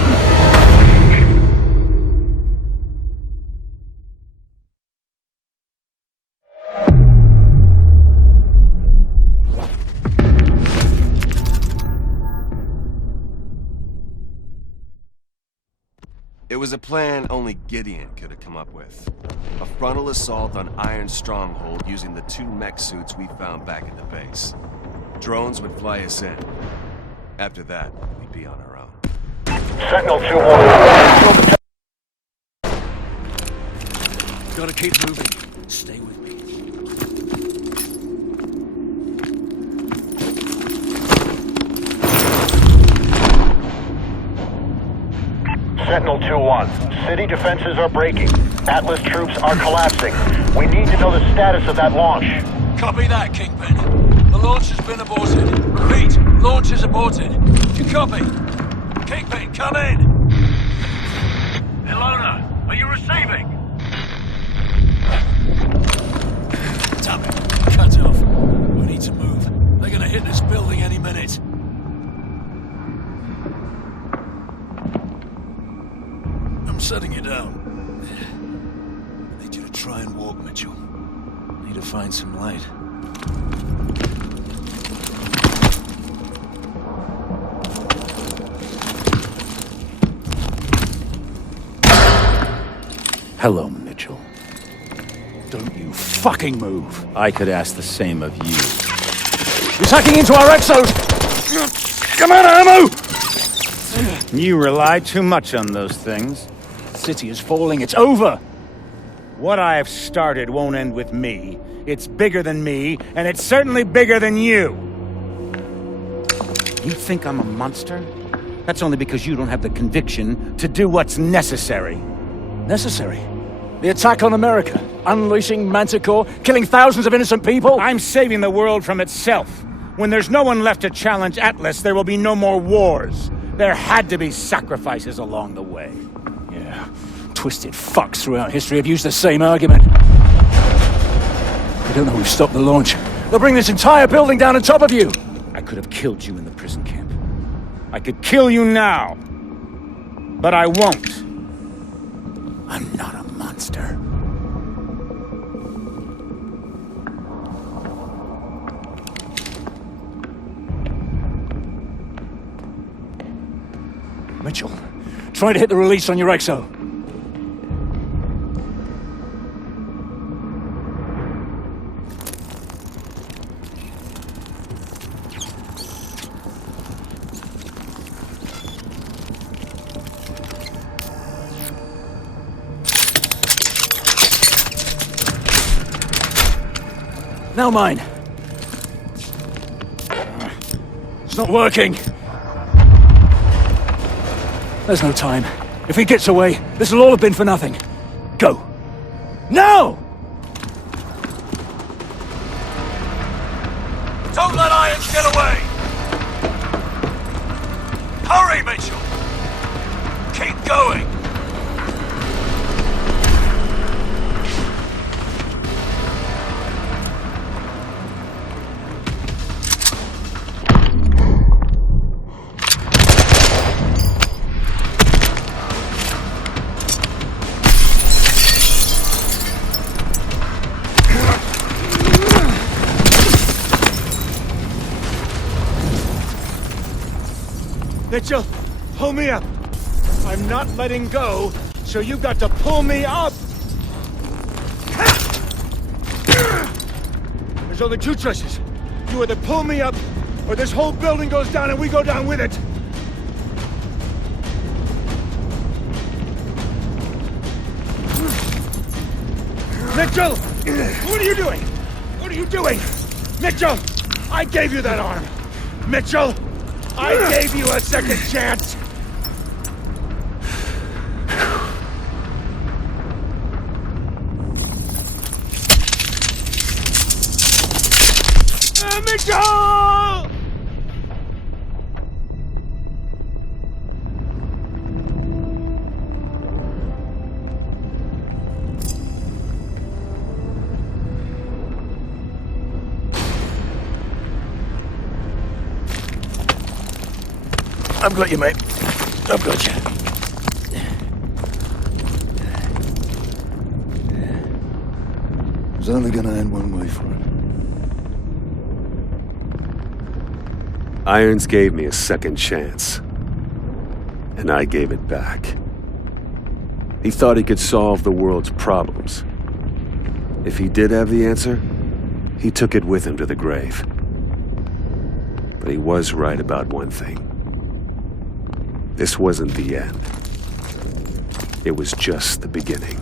It was a plan only Gideon could have come up with. A frontal assault on Iron's stronghold using the 2 mech suits we found back at the base. Drones would fly us in. After that, we'd be on our own. Sentinel 2-1. Gotta keep moving. Stay with me. Sentinel 2-1. City defenses are breaking. Atlas troops are collapsing. We need to know the status of that launch. Copy that, Kingpin. The launch has been aborted. Repeat, launch is aborted. You copy? Kingpin, come in! Ilona, are you receiving? Damn it. Cut off. We need to move. They're gonna hit this building any minute. I'm setting you down. I need you to try and walk, Mitchell. I need to find some light. Hello, Mitchell. Don't you fucking move. I could ask the same of you. He's hacking into our exos! Come on, ammo! You rely too much on those things. The city is falling, it's over! What I have started won't end with me. It's bigger than me, and it's certainly bigger than you! You think I'm a monster? That's only because you don't have the conviction to do what's necessary. Necessary? The attack on America, unleashing Manticore, killing thousands of innocent people? I'm saving the world from itself. When there's no one left to challenge Atlas, there will be no more wars. There had to be sacrifices along the way. Yeah, twisted fucks throughout history have used the same argument. They don't know we've stopped the launch. They'll bring this entire building down on top of you! I could have killed you in the prison camp. I could kill you now. But I won't. I'm not a monster. Mitchell, try to hit the release on your exo. Now mine. It's not working. There's no time. If he gets away, this will all have been for nothing. Go. Now! Don't let Irons get away! Hurry, Mitchell! Keep going! Mitchell, pull me up. I'm not letting go, so you've got to pull me up. There's only two choices. You either pull me up, or this whole building goes down and we go down with it. Mitchell! What are you doing? What are you doing? Mitchell! I gave you that arm! Mitchell! I gave you a second chance! Mitchell! I've got you, mate. I've got you. It was only gonna end one way for him. Irons gave me a second chance, and I gave it back. He thought he could solve the world's problems. If he did have the answer, he took it with him to the grave. But he was right about one thing. This wasn't the end. It was just the beginning.